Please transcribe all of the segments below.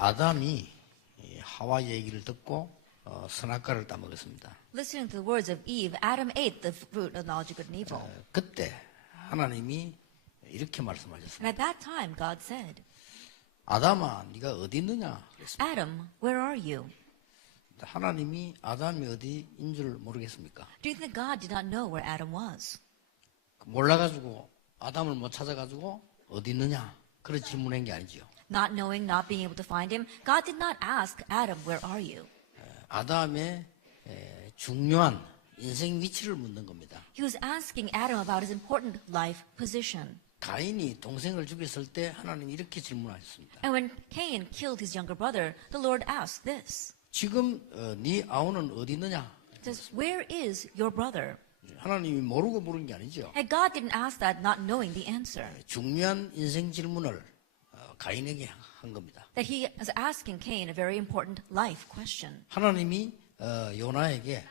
아담이 이 하와 얘기를 듣고 선악과를 따먹었습니다. Listening to the words of Eve, Adam ate the fruit of knowledge of good and evil. 그때 하나님이 이렇게 말씀하셨습니다. And at that time, God said, 아담아, 네가 어디 있느냐? 그랬습니다. Adam, where are you? 하나님이 아담이 어디인 줄 모르겠습니까? Do you think God did not know where Adam was? 몰라가지고 아담을 못 찾아가지고 어디 있느냐? 그런 질문한 게 아니죠. Not knowing, not being able to find him, God did not ask Adam, where are you? 아담의 중요한 인생 위치를 묻는 겁니다. He was asking Adam about his important life position. 가인이 동생을 죽였을 때 하나님이 이렇게 질문하셨습니다. And when Cain killed his younger brother, the Lord asked this. 지금 네 아우는 어디 있느냐? He says, where is your brother? 하나님이 모르고 물은 게 아니죠. And God didn't ask that not knowing the answer. 중요한 인생 질문을 가인에게 한 겁니다. That he is asking Cain a very important life question. 하나님이 요나에게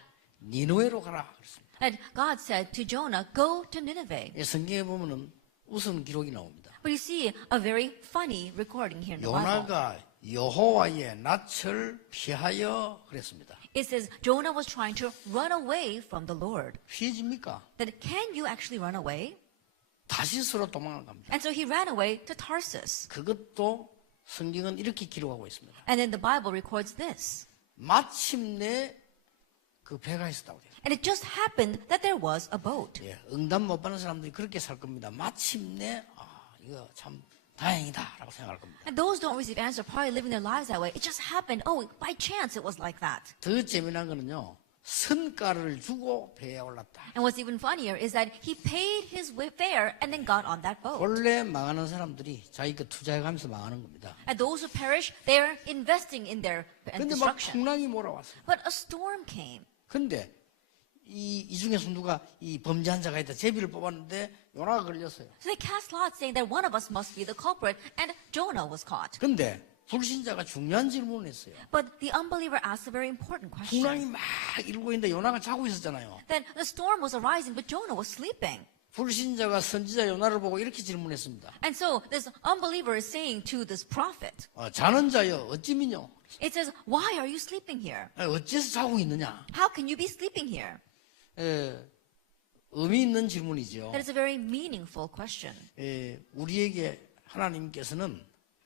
니느웨로 가라 그랬습니다. And God said to Jonah, go to Nineveh. 성경에 보면은 웃음 기록이 나옵니다. But you see a very funny recording here in the Bible. 요나가 여호와의 낯을 피하여 그랬습니다. It says Jonah was trying to run away from the Lord. 피해집니까? That can you actually run away? 다시스로 도망을 갑니다. And so he ran away to Tarsus. 그것도 성경은 이렇게 기록하고 있습니다. And then the Bible records this. 마침내 그 배가 있었다고 돼요. And it just happened that there was a boat. 예, 응답 못 받는 사람들이 그렇게 살 겁니다. 마침내 이거 참 다행이다라고 생각할 겁니다. And those who don't receive answer probably living their lives that way. It just happened. Oh, by chance it was like that. 더 재미난 거는요. 선가를 주고 배에 올랐다. And what's even funnier is that he paid his fare and then got on that boat. 원래 망하는 사람들이 자기 거 투자해가면서 망하는 겁니다. And those who perish, they're investing in their 근데 막 destruction. 풍랑이 몰아왔어요. But a storm came. 근데 이 중에서 누가 이 범죄한 자가 있다 제비를 뽑았는데 요나가 걸렸어요. So they cast lots saying that one of us must be the culprit, and Jonah was caught. 근데 불신자가 중요한 질문을 했어요. But the unbeliever asked a very important question. 풍랑이 막 일고 있는데 요나가 자고 있었잖아요. Then the storm was arising, but Jonah was sleeping. 불신자가 선지자 요나를 보고 이렇게 질문했습니다. And so this unbeliever is saying to this prophet, 자는 자여 어찌 미뇨? it says, why are you sleeping here? 어째서 자고 있느냐? How can you be sleeping here? 의미 있는 질문이죠. That is a very meaningful question. 우리에게 하나님께서는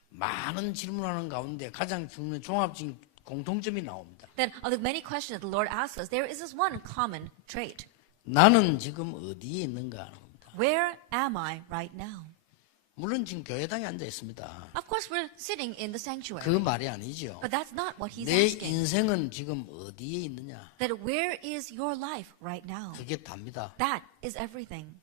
많은 질문하는 가운데 가장 중요한 종합적인 공통점이 나옵니다. That of the many questions that the Lord asks us, there is this one common trait. 나는 지금 어디에 있는가 하는 겁니다. Where am I right now? 물론 지금 교회당에 앉아 있습니다. Of course, we're sitting in the sanctuary. 그 말이 아니죠. But that's not what he's 내 asking. 인생은 지금 어디에 있느냐? That where is your life right now? 그게 답니다. That is everything.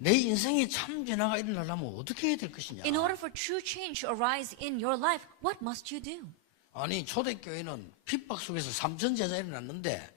내 인생에 참 변화가 일어나려면 어떻게 해야 될 것이냐? In order for true change to arise in your life, what must you do? 아니 초대교회는 핍박 속에서 3천 제자 일어났는데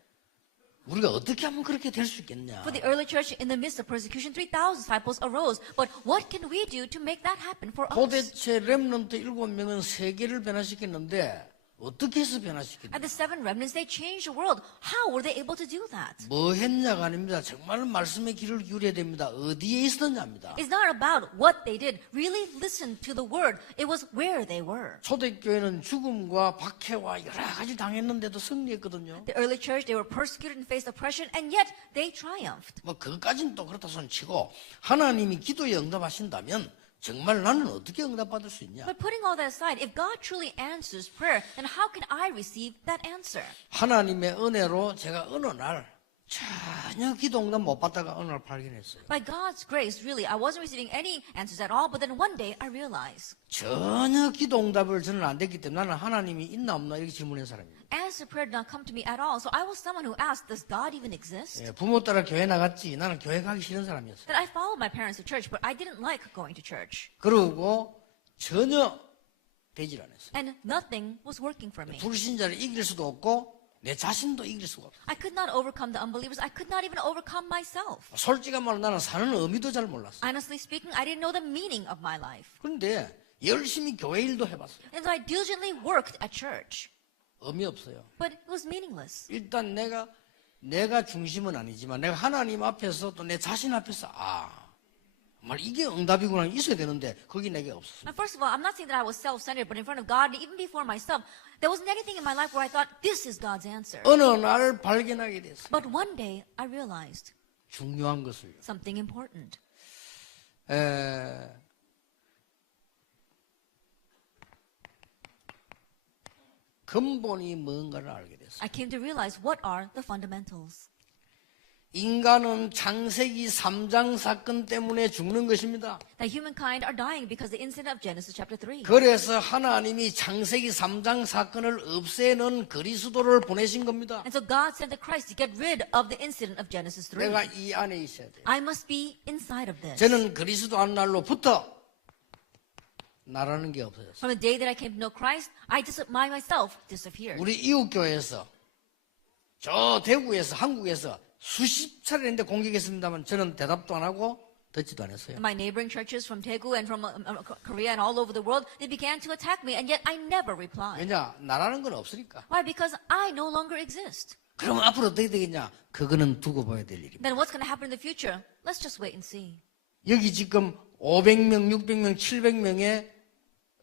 우리가 어떻게 하면 그렇게 될 수 있겠냐? For the early church, in the midst of persecution, 3,000 disciples arose. But what can we do to make that happen for us? 도대체 렘넌트 7명은 세계를 변화시켰는데 어떻게 해서 변화시켰냐? And the seven remnants, they changed the world. How were they able to do that? 뭐 했냐가 아닙니다. 정말 말씀에 귀를 기울여야 됩니다. 어디에 있었냐입니다. It's not about what they did. Really listen to the word. It was where they were. 초대교회는 죽음과 박해와 여러 가지 당했는데도 승리했거든요. The early church, they were persecuted and faced oppression, and yet they triumphed. 뭐 그것까지는 또 그렇다 손치고 하나님이 기도에 응답하신다면 정말 나는 어떻게 응답받을 수 있냐? But putting all that aside, if God truly answers prayer, then how can I receive that answer? 하나님의 은혜로 제가 어느 날 전혀 기도 응답 못 받다가 어느 날 발견했어요. By God's grace, really, I wasn't receiving any answers at all, but then one day I realized 전혀 기도 응답을 저는 안 됐기 때문에 나는 하나님이 있나 없나 이렇게 질문한 사람입니다. answer prayer did not come to me at all. So I was someone who asked, does God even exist? 부모 따라 교회 나갔지 나는 교회 가기 싫은 사람이었어요. That I followed my parents to church, but I didn't like going to church. 그러고 전혀 되질 않았어요. And nothing was working for me. 불신자를 이길 수도 없고 내 자신도 이길 수가 없어요. I could not overcome the unbelievers. I could not even overcome myself. 솔직한 말로 나는 사는 의미도 잘 몰랐어요. Honestly speaking, I didn't know the meaning of my life. 그런데 열심히 교회 일도 해봤어요. And so I diligently worked at church. 의미 없어요. But it was meaningless. 일단 내가 중심은 아니지만 내가 하나님 앞에서 또 내 자신 앞에서 정말 이게 응답이구나 있어야 되는데 그게 내게 없었어. And first of all, I'm not saying that I was self-centered, but in front of God, even before myself, there wasn't anything in my life where I thought, this is God's answer. 어느 날 발견하게 됐어. But one day, I realized 중요한 것을요. something important. 근본이 뭔가를 알게 됐어. I came to realize what are the fundamentals. 인간은 창세기 3장 사건 때문에 죽는 것입니다. That humankind are dying because of the incident of Genesis chapter 3. 그래서 하나님이 창세기 3장 사건을 없애는 그리스도를 보내신 겁니다. And so God sent the Christ to get rid of the incident of Genesis 3. 내가 이 안에 있어야 돼요. I must be inside of this. 저는 그리스도 한 날로부터 나라는 게 없어졌어요. From the day that I came to know Christ, I myself disappeared. 우리 이웃교회에서 저 대구에서 한국에서 수십 차례 했는데 공격했습니다만 저는 대답도 안 하고 듣지도 않았어요. My neighboring churches from Daegu and from Korea and all over the world, they began to attack me, and yet I never replied. 왜냐? 나라는 건 없으니까. Why? Because I no longer exist. 그럼 앞으로 어떻게 되겠냐? 그거는 두고 봐야 될 일입니다. Then what's going to happen in the future? Let's just wait and see. 여기 지금 500명, 600명, 700명의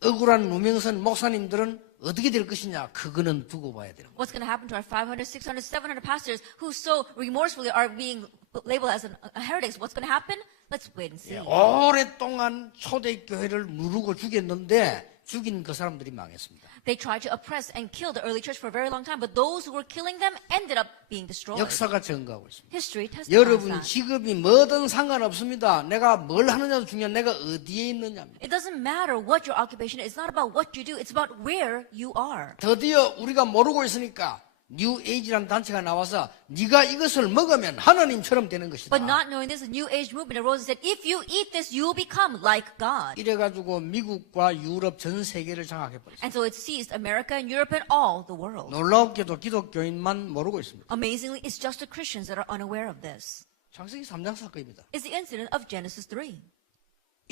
억울한 누명선 목사님들은 어떻게 될 것이냐? 그거는 두고 봐야 되는 거예요. What's going to happen to our 500, 600, 700 pastors who so remorsefully are being labeled as heretics? What's going to happen? Let's wait and see. 오랫동안 초대교회를 누르고 죽였는데 죽인 그 사람들이 망했습니다. They tried to oppress and kill the early church for a very long time, but those who were killing them ended up being destroyed. 역사가 증거하고 있습니다. History testifies 여러분 that. 직업이 뭐든 상관없습니다. 내가 뭘 하느냐도 중요한 내가 어디에 있느냐입니다. It doesn't matter what your occupation is. It's not about what you do. It's about where you are. 드디어 우리가 모르고 있으니까 뉴 에이지라는 단체가 나와서 네가 이것을 먹으면 하나님처럼 되는 것이다. But not knowing this, the New Age movement arose and said, if you eat this, you will become like God. 이래가지고 미국과 유럽 전 세계를 장악해버렸어요. And so it seized America and Europe and all the world. 놀랍게도 기독교인만 모르고 있습니다. Amazingly, it's just the Christians that are unaware of this. 창세기 3장 사건입니다. It's the incident of Genesis 3.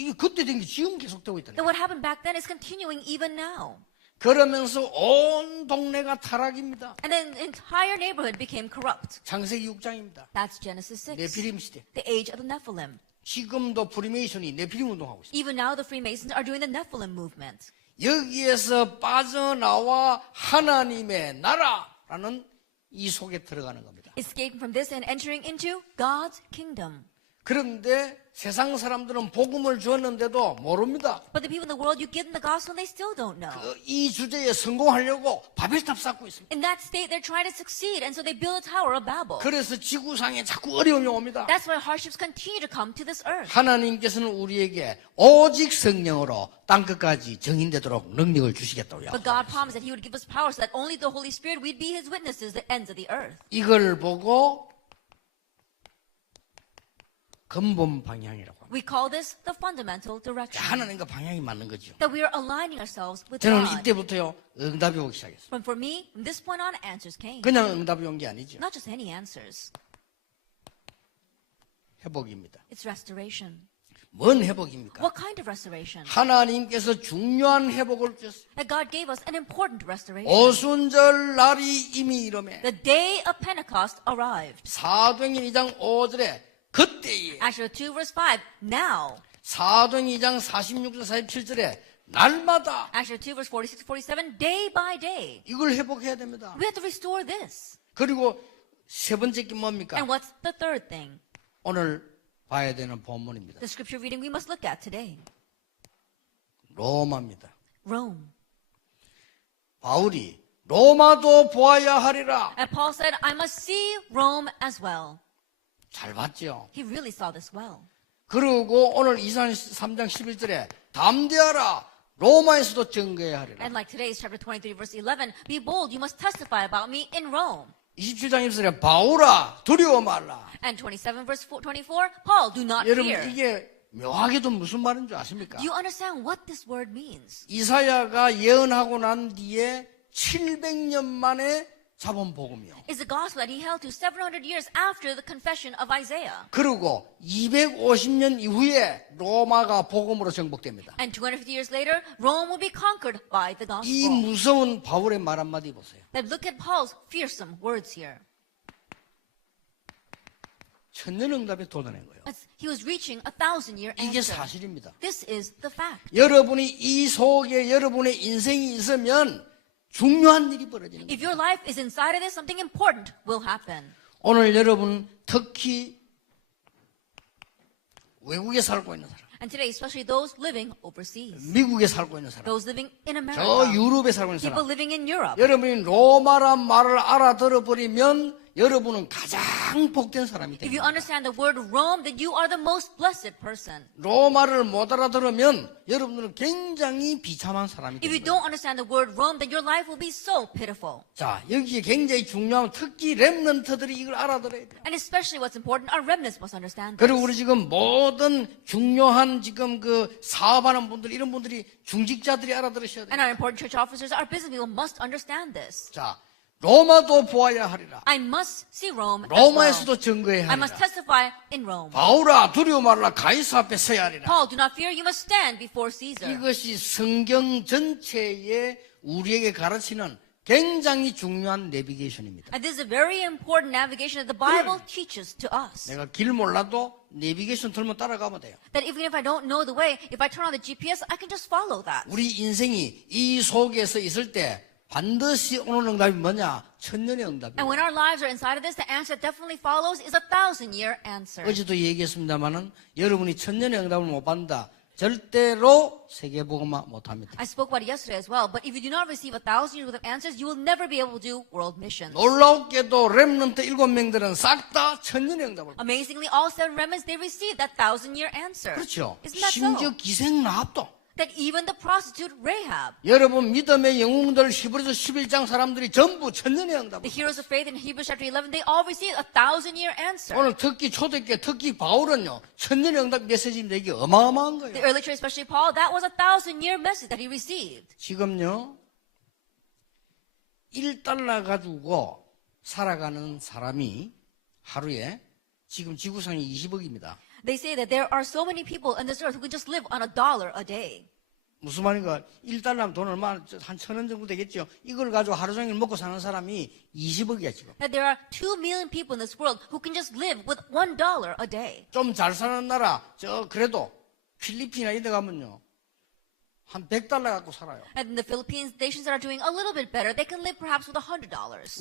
이게 그때 된 게 지금 계속되고 있다는 That 거예요. what happened back then is continuing even now. 그러면서 온 동네가 타락입니다. And then the entire neighborhood became corrupt. 창세기 6장입니다. That's Genesis 6. 네피림 시대. The age of the Nephilim. 지금도 프리메이션이 네피림 운동하고 있습니다. Even now, the Freemasons are doing the Nephilim movement. 여기에서 빠져나와 하나님의 나라라는 이 속에 들어가는 겁니다. Escaping from this and entering into God's kingdom. 그런데 세상 사람들은 복음을 주었는데도 모릅니다. But the people in the world, you give them the gospel and they still don't know. 이 주제에 성공하려고 바벨탑 쌓고 있습니다. In that state, they're trying to succeed, and so they build a tower of Babel. 그래서 지구상에 자꾸 어려움이 옵니다. That's why hardships continue to come to this earth. 하나님께서는 우리에게 오직 성령으로 땅끝까지 정인되도록 능력을 주시겠다고요. But God promised that He would give us power so that only the Holy Spirit we'd be His witnesses at the ends of the earth. 이걸 보고 근본 방향이라고 합니다. We call this the fundamental direction. 하나님과 방향이 맞는 거죠. That we are aligning ourselves with 저는 God. 이때부터요 응답이 오기 시작했어요. But for me, from this point on, answers came. 그냥 응답이 온 게 아니죠. Not just any answers. 회복입니다. It's restoration. 뭔 회복입니까? What kind of restoration? 하나님께서 중요한 회복을 주셨어요. That God gave us an important restoration. 오순절 날이 이미 이름에 The day of Pentecost arrived. 사도행전 2장 5절에 그때에 Acts 2 verse 5, now. 사도행전 2장 46절 47절에 날마다 Acts 2 verse 46 47, day by day. 이걸 회복해야 됩니다. We have to restore this. 그리고 세 번째 게 뭡니까? And what's the third thing? 오늘 봐야 되는 본문입니다. The scripture reading we must look at today. 로마입니다. Rome. 바울이 로마도 보아야 하리라. And Paul said, I must see Rome as well. 잘 봤죠. He really saw this well. 그리고 오늘 이사야 3장 11절에 담대하라. 로마에서도 증거해야 하리라. And like today's chapter 23 verse 11, be bold, you must testify about me in Rome. 27장 1절에 바울아 두려워 말라. And 27 verse 24, Paul, do not 여러분 fear. 이게 묘하게도 무슨 말인 줄 아십니까? Do you understand what this word means? 이사야가 예언하고 난 뒤에 700년 만에 잡은 복음이요. It's the gospel that he held to 700 years after the confession of Isaiah. 그리고 250년 이후에 로마가 복음으로 정복됩니다. And 250 years later, Rome will be conquered by the 이 gospel. 무서운 바울의 말 한마디 보세요. But look at Paul's fearsome words here. 천년응답에 도달한 거예요. He was reaching 1,000-year 이게 answer. 사실입니다. This is the fact. 여러분이 이 속에 여러분의 인생이 있으면 중요한 일이 벌어지는 거예요. If your life is inside of this, something important will happen. 오늘 여러분 특히 외국에 살고 있는 사람, And today, especially those living overseas, 미국에 살고 있는 사람, those living in 저 America, 유럽에 살고 있는 people 사람, living in Europe. 여러분이 로마란 말을 알아들어 버리면 여러분은 가장 복된 사람이 If you 됩니다. understand the word Rome, then you are the most blessed person. 로마를 못 알아들으면 여러분들은 굉장히 비참한 사람이 If you 됩니다. don't understand the word Rome, then your life will be so pitiful. 자, 여기에 굉장히 중요한 특히 렘넌트들이 이걸 알아들어야 돼요. And especially what's important, our remnants must understand 그리고 this. 우리 지금 모든 중요한 지금 그 사업하는 분들 이런 분들이 중직자들이 알아들으셔야 돼요. And our important church officers, our business people must understand this. 자, 로마도 보아야 하리라. I must see Rome as well. 로마에서도 증거해야 I must 하리라. testify in Rome. 바울아 두려워 말라 가이사 앞에 서야 하리라. Paul, do not fear, you must stand before Caesar. 이것이 성경 전체에 우리에게 가르치는 굉장히 중요한 내비게이션입니다. And this is a very important navigation that the Bible teaches to us. 내가 길 몰라도 내비게이션 들면 따라가면 돼요. That even if I don't know the way, if I turn on the GPS, I can just follow that. 우리 인생이 이 속에서 있을 때 반드시 오는 응답이 뭐냐? 천년의 응답이에요. And when our lives are inside of this, the answer that definitely follows is 1,000-year answer. 어제도 얘기했습니다마는 여러분이 천년의 응답을 못 받는다. 절대로 세계복음화 못합니다. I spoke about it yesterday as well, but if you do not receive 1,000 years worth of answers, you will never be able to do world missions. 놀랍게도 렘넌트 7명들은 싹 다 천년의 응답을 받았어요. Amazingly, all 7 remnants, they received that 1,000-year answer. 그렇죠. Isn't that 심지어 so? 기생 라합도. That even the prostitute Rahab, 여러분 믿음의 영웅들 히브리서 11장 사람들이 전부 천년의 응답을 the heroes of faith in Hebrews chapter 11, they all received 1,000-year answer. 오늘 특히 초대교회 특히 바울은요 천년의 응답 메시지인데 이게 어마어마한 The 거예요. early church, especially Paul, that was 1,000-year message that he received. 지금요 1달러 가지고 살아가는 사람이 하루에 지금 지구상이 20억입니다. They say that there are so many people on this earth who can just live on $1 a day. 무슨 말인가? 1달러면 돈 얼마 한 1,000원 정도 되겠죠. 이걸 가지고 하루 종일 먹고 사는 사람이 20억이야 지금. That there are 2 million people in this world who can just live with $1 a day. 좀 잘 사는 나라 그래도 필리핀이나 이런 데 가면요 한 100달러 갖고 살아요. And in the Philippines, nations that are doing a little bit better, they can live perhaps with $100.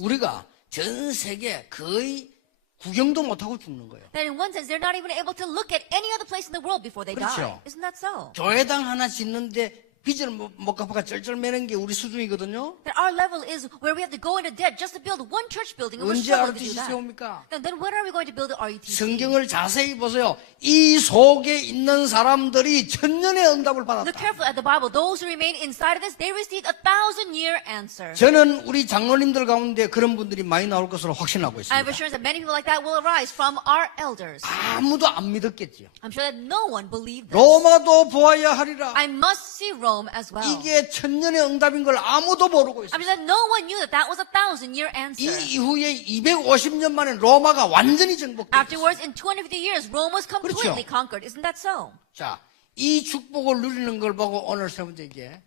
우리가 전 세계 거의 구경도 못하고 죽는 거예요. That in one sense, they're not even able to look at any other place in the world before they 그렇죠. die. Isn't that so? 교회당 하나 짓는데 빚을 못 갚아가 쩔쩔매는 게 우리 수준이거든요. That our level is where we have to go into debt just to build one church building, and we're 언제 struggling to RUTC do that. 세웁니까? Then when are we going to build the RUTC? 성경을 자세히 보세요. 이 속에 있는 사람들이 천년의 응답을 Look 받았다. carefully at the Bible. Those who remain inside of this, they received 1,000-year answer. 저는 우리 장로님들 가운데 그런 분들이 많이 나올 것으로 확신하고 I have 있습니다. assurance that many people like that will arise from our elders. 아무도 안 믿었겠지요. I'm sure that no one believed this. 로마도 보아야 하리라. I must see Rome as well. 이게 천년의 응답인 걸 아무도 모르고 I'm 있어요. sure that no one knew that that was 1,000-year 이 answer. 이후에 250년 만에 로마가 완전히 정복됐어요. Afterwards, in 250 years, Rome was completely 그렇죠. conquered. Isn't that so? 자, 이 축복을 누리는 걸 보고 오늘 세 번째 이게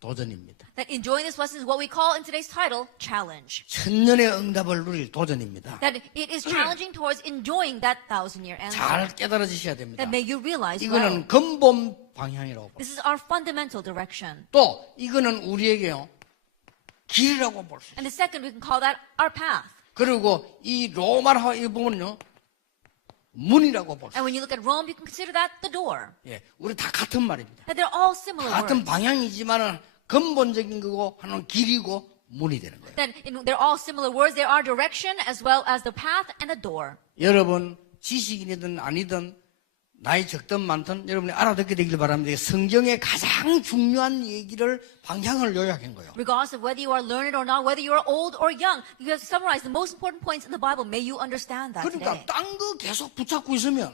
도전입니다. That enjoying this blessing is what we call in today's title, challenge. 천년의 응답을 누릴 도전입니다. That it is challenging towards enjoying that 1,000-year answer. 잘 깨달아지셔야 됩니다. That may you realize well. 이거는 근본 방향이라고 봐요. This is our fundamental direction. 또 이거는 우리에게요 길이라고 볼 수 있어요. And the second, we can call that our path. 그리고 이 로마라 이 부분은요 문이라고 볼 수 And 있어요. when you look at Rome, you can consider that the door. 예, 우리 다 같은 말입니다. That they're all similar 같은 words. 방향이지만은 근본적인 거고 하나는 길이고 문이 되는 거예요. That they're all similar words. They are direction as well as the path and the door. 여러분 지식인이든 아니든 나이 적든 많든 여러분이 알아듣게 되길 바랍니다. 성경의 가장 중요한 얘기를 방향을 요약한 거예요. Regardless of whether you are learned or not, whether you are old or young, you have summarized the most important points in the Bible. May you understand that 그러니까 today. 딴 거 계속 붙잡고 있으면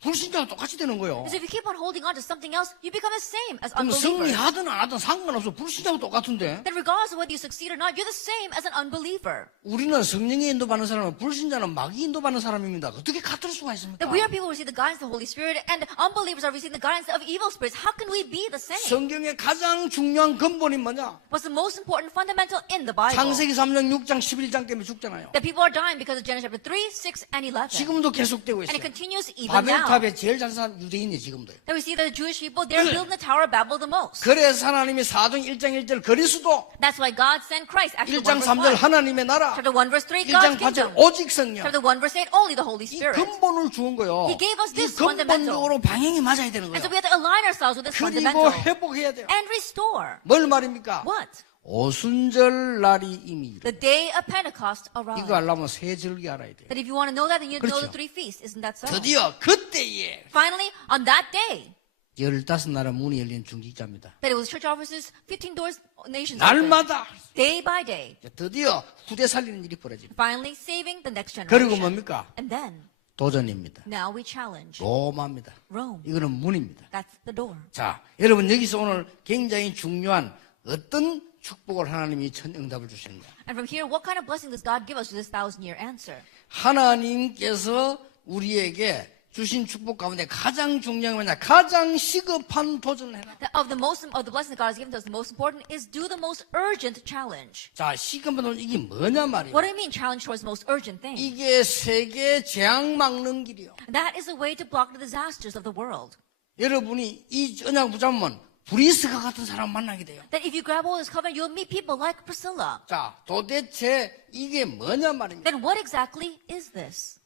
불신자가 똑같이 되는 거예요. Because if you keep on holding on to something else, you become the same as 그럼 unbelievers. 승리하든 안 하든 상관없어. 불신자가 똑같은데. Then regardless of whether you succeed or not, you're the same as an unbeliever. 우리는 성령의 인도받는 사람은 불신자는 마귀 인도받는 사람입니다. 어떻게 같을 수가 있습니까? That we are people who receive the guidance of the Holy Spirit, and unbelievers are receiving the guidance of evil spirits. How can we be the same? 성경의 가장 중요한 근본이 뭐냐? What's the most important fundamental in the Bible? 창세기 3장, 6장, 11장 때문에 죽잖아요. That people are dying because of Genesis chapter 3, 6, and 11. 지금도 계속되고 And it 있어요. continues even now. 바벨탑에 제일 잘 사는 유대인이 지금도요. That we see that the Jewish people, they're building the Tower of Babel the most. 그래서 하나님이 4장 1장 1절 그리스도, That's why God sent Christ. Actually, 1장 1 verse 3절 1. 하나님의 나라, Chapter 1 verse 3, 1장 God's 8절 kingdom. 오직 성령. Chapter 1 verse 8, only the Holy 이 Spirit. 근본을 주은 거요. He gave us 이 this fundamental. 근본적으로 방향이 맞아야 되는 And 거예요. so we have to align ourselves with this 그리고 fundamental. 회복해야 돼요. And restore. 뭘 말입니까? What? 오순절 날이 이미 The day of Pentecost 이거 arrived. 알려면 세 절기 알아야 돼요. That if you want to know that, then you know 그렇죠. the 3 feasts. Isn't that so? 드디어 그때에 Finally, on that day, 15나라 문이 열린 중직자입니다. that it was church offices, 15 doors, nations open. 날마다 Day by day. 드디어 후대 살리는 일이 벌어집니다. Finally saving the next 그리고 generation. 뭡니까? And then, 도전입니다. now we challenge 로마입니다. Rome. 이거는 문입니다. That's the door. 자, 여러분 여기서 오늘 굉장히 중요한 어떤 축복을 하나님이 첫 응답을 주십니다. And from here, what kind of blessing does God give us with this 1,000-year answer? 하나님께서 우리에게 주신 축복 가운데 가장 중요한 건 뭐냐? 가장 시급한 도전을 해라. That of the blessing that God has given to us, the most important is do the most urgent challenge. 자, 시급한 도전 이게 뭐냐 말이에요. What do I mean challenge towards the most urgent thing? 이게 세계 재앙 막는 길이요. That is a way to block the disasters of the world. 여러분이 이 언약 붙잡으면 브리스가 같은 사람 만나게 돼요. That if you grab hold of this covenant, you'll meet people like Priscilla. 자, 도대체 이게 뭐냐 말입니다. Then what exactly is this?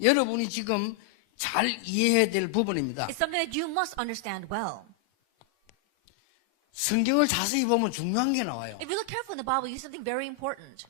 여러분이 지금 잘 이해해야 될 부분입니다. It's something that you must understand well. 성경을 자세히 보면 중요한 게 나와요. If you look carefully in the Bible, you see something very important.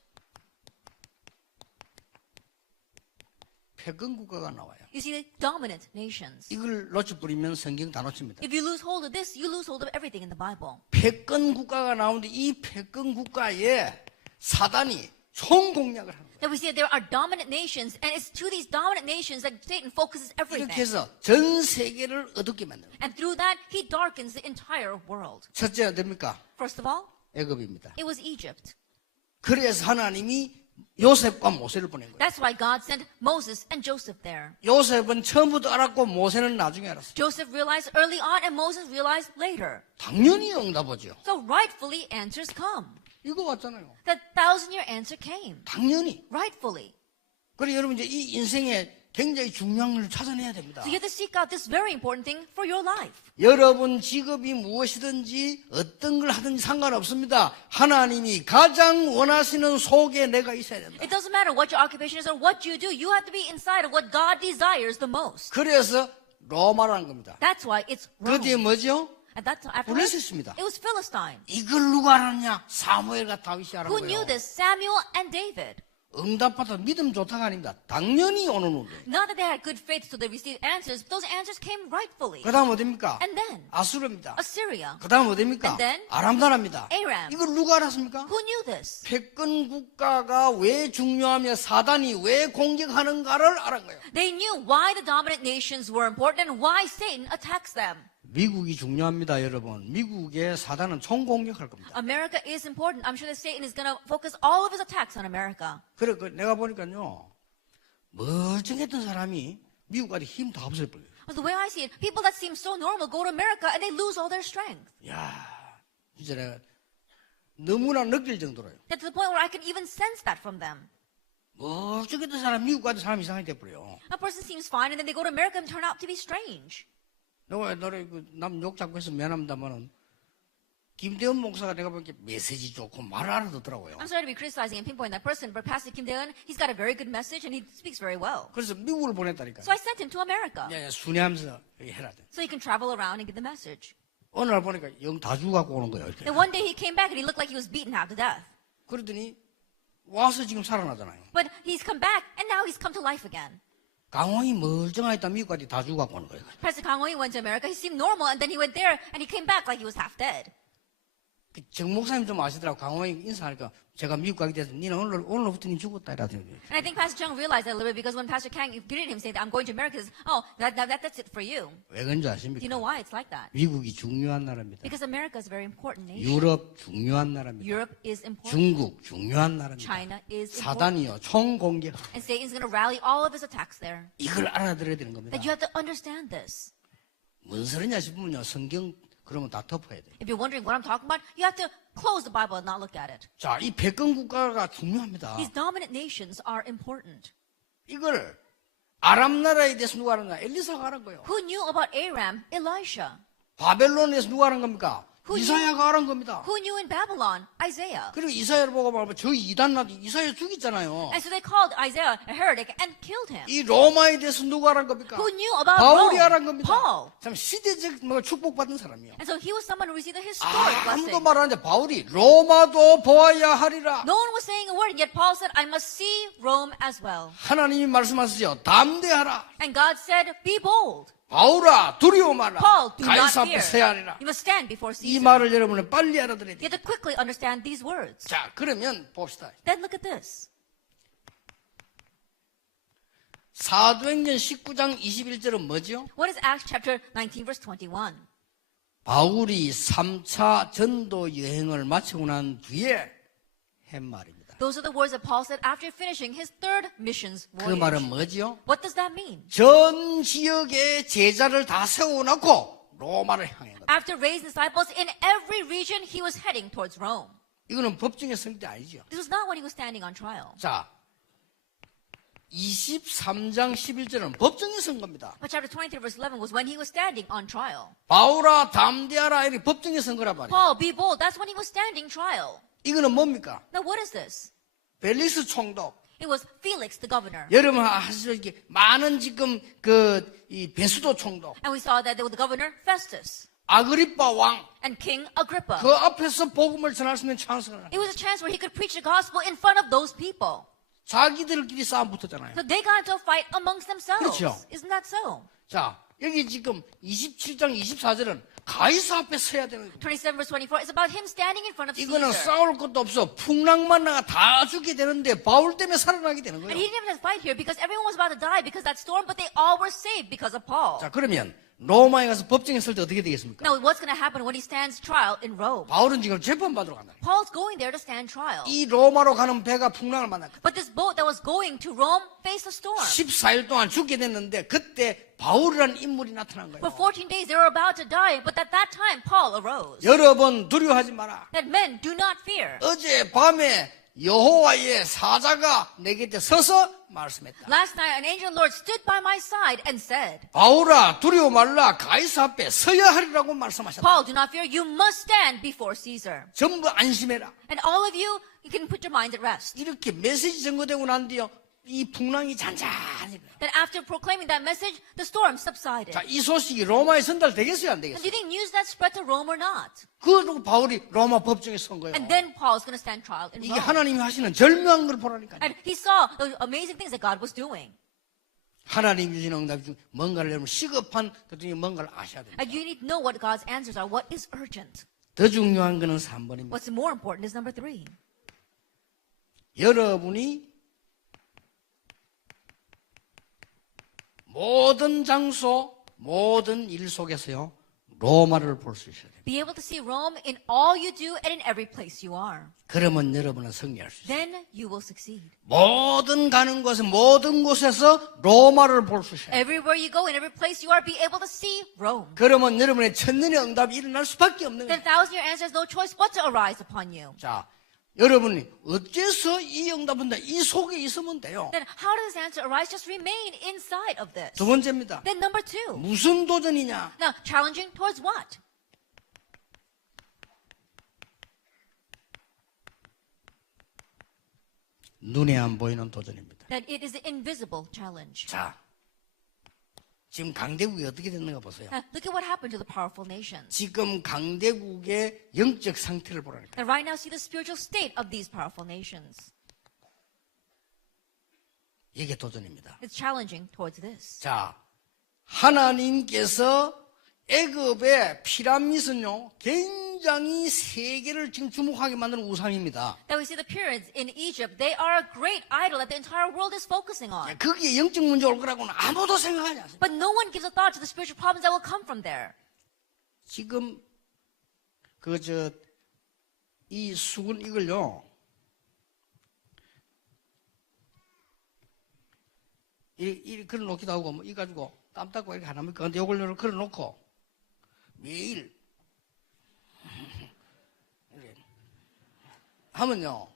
패권 국가가 나와요. You see the dominant nations. 이걸 놓쳐버리면 성경 다 놓칩니다. If you lose hold of this, you lose hold of everything in the Bible. 패권 국가가 나오는데 이 패권 국가에 사단이 총공략을 하는 거예요. That we see that there are dominant nations, and it's to these dominant nations that Satan focuses 이렇게 everything. 해서 전 세계를 어둡게 만듭니다. And through that, he darkens the entire world. 첫째가 됩니까? First of all, 애굽입니다. it was Egypt. 그래서 하나님이 요셉과 모세를 보낸 거예요. That's why God sent Moses and Joseph there. 요셉은 처음부터 알았고 모세는 나중에 알았어요. Joseph realized early on, and Moses realized later. 당연히 응답하죠. So rightfully, answers come. 이거 왔잖아요. The 1,000-year answer came. 당연히. Rightfully. 그래서 여러분 이제 이 인생에 굉장히 중요한 걸 찾아내야 됩니다. So you have to seek out this very important thing for your life. 여러분 직업이 무엇이든지 어떤 걸 하든지 상관없습니다. 하나님이 가장 원하시는 속에 내가 있어야 된다. It doesn't matter what your occupation is or what you do. You have to be inside of what God desires the most. 그래서 로마라는 겁니다. That's why it's 그 뒤에 Rome. 뭐죠? At that time, after 블레셋입니다. it was Philistine. 이걸 누가 알았냐? 사무엘과 다윗이 알은 Who knew 거예요. this? Samuel and David. 응답받아 믿음 좋다가 아닙니다. 당연히 오는 운동. Not that they had good faith so they received answers, but those answers came rightfully. 그 다음 어딥니까? And then 아수르입니다. Assyria. 그 다음 어딥니까? And then 아람나라입니다. Aram. 이걸 누가 알았습니까? Who knew this? 패권 국가가 왜 중요하며 사단이 왜 공격하는가를 알은 거예요. They knew why the dominant nations were important and why Satan attacks them. 미국이 중요합니다, 여러분. 미국의 사단은 총공격할 겁니다. America is important. I'm sure that Satan is going to focus all of his attacks on America. 그래, 내가 보니까요, 멀쩡했던 사람이 미국까지 힘 다 없애버려요. But the way I see it, people that seem so normal go to America and they lose all their strength. 야, 진짜 내가 너무나 느낄 정도로요. That to the point where I can even sense that from them. 멀쩡했던 사람 미국까지 사람 이상하게 돼버려요. A person seems fine and then they go to America and turn out to be strange. 내가 너를 남 욕 잡고 해서 미안합니다만은 김대현 목사가 내가 보니까 메시지 좋고 말을 알아듣더라고요. I'm sorry to be criticizing and pinpointing that person, but Pastor Kim Dae-eun, he's got a very good message and he speaks very well. 그래서 미국을 보냈다니까. So I sent him to America 야, 순회하면서 해라 돼. so he can travel around and get the message. 어느 날 보니까 영 다 죽어갖고 오는 거예요. 이렇게. Then one day he came back and he looked like he was beaten half to death. 그러더니 와서 지금 살아나잖아요. But he's come back and now he's come to life again. 강원이 멀쩡하다 미국까지 다 죽어갖고 오는 거예요. Pastor Kang Ho-hee went to America, he seemed normal, and then he went there and he came back like he was half dead. 정 목사님 좀 아시더라고. 강호에 인사하니까 제가 미국 가게 돼서 니는 오늘부터 니 죽었다 이라더니. And I think Pastor Chung realized that a little bit because when Pastor Kang greeted him saying that I'm going to America, he says, oh, that's it for you. 왜 그런지 Do you 아십니까? know why it's like that? 미국이 중요한 나라입니다. Because America is a very important nation. 유럽 중요한 나라입니다. Europe is important. 중국 중요한 나라입니다. China is important. 사단이요 총 공격. And Satan's going to rally all of his attacks there. 이걸 알아들어야 되는 겁니다. That you have to understand this. 뭔 소리냐 싶으면요 성경 그러면 다 덮어야 돼. If you're wondering what I'm talking about, you have to close the Bible and not look at it. 자, 이 백권 국가가 중요합니다. These dominant nations are important. 이걸 아람 나라에 대해서 누가 하는 거야? 엘리사가 하는 거예요. Who knew about Aram? Elisha. 바벨론에서 누가 하는 겁니까? 이사야가 하는 겁니다. Who knew in Babylon? Isaiah. 그리고 이사야를 보고 말하면 저 이단 나도 이사야 죽였잖아요. And so they called Isaiah a heretic and killed him. 이 로마에 대해서 누가 하는 겁니까? Who knew about 바울이 Rome? 하는 겁니다. Paul. 참 시대적 뭐 축복받은 사람이요. And so he was someone who received the historic 아무도 blessing. 말 안 하는데 바울이 로마도 보아야 하리라. No one was saying a word, and yet Paul said, I must see Rome as well. 하나님이 말씀하시죠. 담대하라. And God said, be bold. 바울아 두려워 마라. Paul, do not 가이사 fear. 앞에 서야 하리라. You must stand before 이 Caesar. 말을 여러분은 빨리 알아들어야 You 돼요. have to quickly understand these words. 자, 그러면 봅시다. Then look at this. 사도행전 19장 21절은 뭐죠? What is Acts chapter 19, verse 21? 바울이 3차 전도 여행을 마치고 난 뒤에 한 말입니다. Those are the words that Paul said after finishing his third missions 그 말은 voyage. 뭐죠? What does that mean? 전 지역에 제자를 다 세워놓고 로마를 향한 겁니다. After raising disciples in every region, he was heading towards Rome. 이거는 법정에 설 때 아니죠. This was not when he was standing on trial. 자, 23장 11절은 법정에 선 겁니다. But chapter 23, verse 11 was when he was standing on trial. 바울아 담대하라 이렇게 법정에 선 거란 말이에요. Paul, be bold. That's when he was standing trial. 이거는 뭡니까? Now, what is this? 벨리스 총독. It was Felix, the governor. 여러분 아시죠? 이게 많은 지금 이 베수도 총독, And we saw that there was the governor, Festus, 아그리빠 왕, and King Agrippa. 그 앞에서 복음을 전할 수 있는 찬스가 It was a chance where he could preach the gospel in front of those people. 자기들끼리 싸움 붙었잖아요. So they got into a fight amongst themselves. 그렇죠. Isn't that so? 자, 여기 지금 27장 24절은 가이사 앞에 서야 되는 거예요. 27 verse 24 is about him standing in front of 이거는 Caesar. 싸울 것도 없어. 풍랑만 나가 다 죽게 되는데 바울 때문에 살아나게 되는 And 거예요. he didn't even have to fight here because everyone was about to die because of that storm, but they all were saved because of Paul. 자, 그러면 로마에 가서 법정에 설 때 어떻게 되겠습니까? Now, what's going to happen when he stands trial in Rome? 바울은 지금 재판받으러 간다. Paul's going there to stand trial. 이 로마로 가는 배가 풍랑을 만났거든. But this boat that was going to Rome faced a storm. 14일 동안 죽게 됐는데 그때 바울이라는 인물이 나타난 For 거예요. 14 days they were about to die, but at that time Paul arose. 여러분 두려워하지 마라. That men do not fear. 어제 밤에 여호와의 사자가 내 곁에 서서 말씀했다. Last night an angel of the Lord stood by my side and said, 바울아 두려워 말라 가이사 앞에 서야 하리라고 말씀하셨다. Paul, do not fear, you must stand before Caesar. 전부 안심해라. And all of you, you can put your minds at rest. 이렇게 메시지 전거되고 난 뒤에 이 풍랑이 잔잔히. That after proclaiming that message, the storm subsided. 자, 이 소식이 로마에 전달되겠어요, 안 And 되겠어요? do you think news that spread to Rome or not? 그러고 바울이 로마 법정에 선 거예요. And then Paul's going to stand trial in 이게 Rome. 하나님이 하시는 절묘한 걸 보라니까요. And he saw the amazing things that God was doing. 하나님 주시는 응답 중 뭔가를 여러분 시급한 것 중에 뭔가를 아셔야 됩니다. And you need to know what God's answers are. What is urgent? 더 중요한 거는 3번입니다. What's more important is number 3. 여러분이 모든 장소, 모든 일 속에서요, 로마를 볼 수 있어야 돼요. Be able to see Rome in all you do and in every place you are. 그러면 여러분은 승리할 수 있어요. Then you will succeed. 모든 가는 곳에, 모든 곳에서 로마를 볼 수 있어요. Everywhere you go, in every place you are, be able to see Rome. 그러면 여러분의 천년의 응답이 일어날 수밖에 없는 Then 거예요. 1,000-year answer has no choice but to arise upon you. 자, 여러분이 어째서 이 응답은 이 속에 있으면 돼요. Then how does this answer arise? Just remain inside of this. 두 번째입니다. Then number 2. 무슨 도전이냐? Now, challenging towards what? 눈에 안 보이는 도전입니다. That it is an invisible challenge. 자, 지금 강대국이 어떻게 됐는가 보세요. Now, look at what happened to the powerful nations. 지금 강대국의 영적 상태를 보라니까. And right now, see the spiritual state of these powerful nations. 이게 도전입니다. It's challenging towards this. 자, 하나님께서 애굽의 피라밋은요, 굉장히 굉장히 세계를 지금 주목하게 만드는 우상입니다. That we see the pyramids in Egypt, they are a great idol that the entire world is focusing on. 거기에 영적 문제 올 거라고는 아무도 생각하지 않습니다. But no one gives a thought to the spiritual problems that will come from there. 지금 이 수건 이걸요. 이 그려 놓기도 하고 뭐 이 가지고 땀 닦고 이렇게 하나입니까? 근데 이걸 그려 놓고 매일 하면요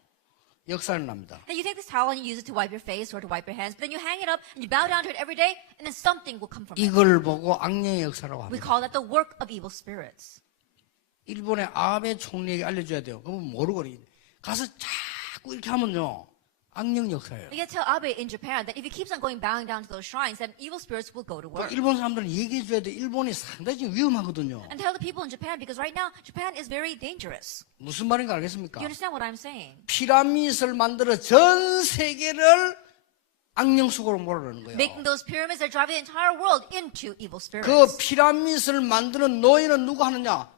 역사는 납니다. Then you take this towel and you use it to wipe your face or to wipe your hands, but then you hang it up and you bow down to it every day, and then something will come from it. 이걸 보고 악령의 역사라고 We 합니다. call that the work of evil spirits. 일본의 아베 총리에게 알려줘야 돼요. 그러면 모르고 가서 자꾸 이렇게 하면요 악령 역사예요. You get to tell Abe in Japan that if he keeps on going bowing down to those shrines, then evil spirits will go to 또 work. 일본 사람들은 얘기해줘야 돼. 일본이 상당히 지금 위험하거든요. And tell the people in Japan, because right now, Japan is very dangerous. 무슨 말인가 알겠습니까? You understand what I'm saying? 피라밋을 만들어 전 세계를 악령 속으로 몰아넣는 거예요. Making those pyramids that drive the entire world into evil spirits. 그 피라밋을 만드는 노예는 누가 하느냐?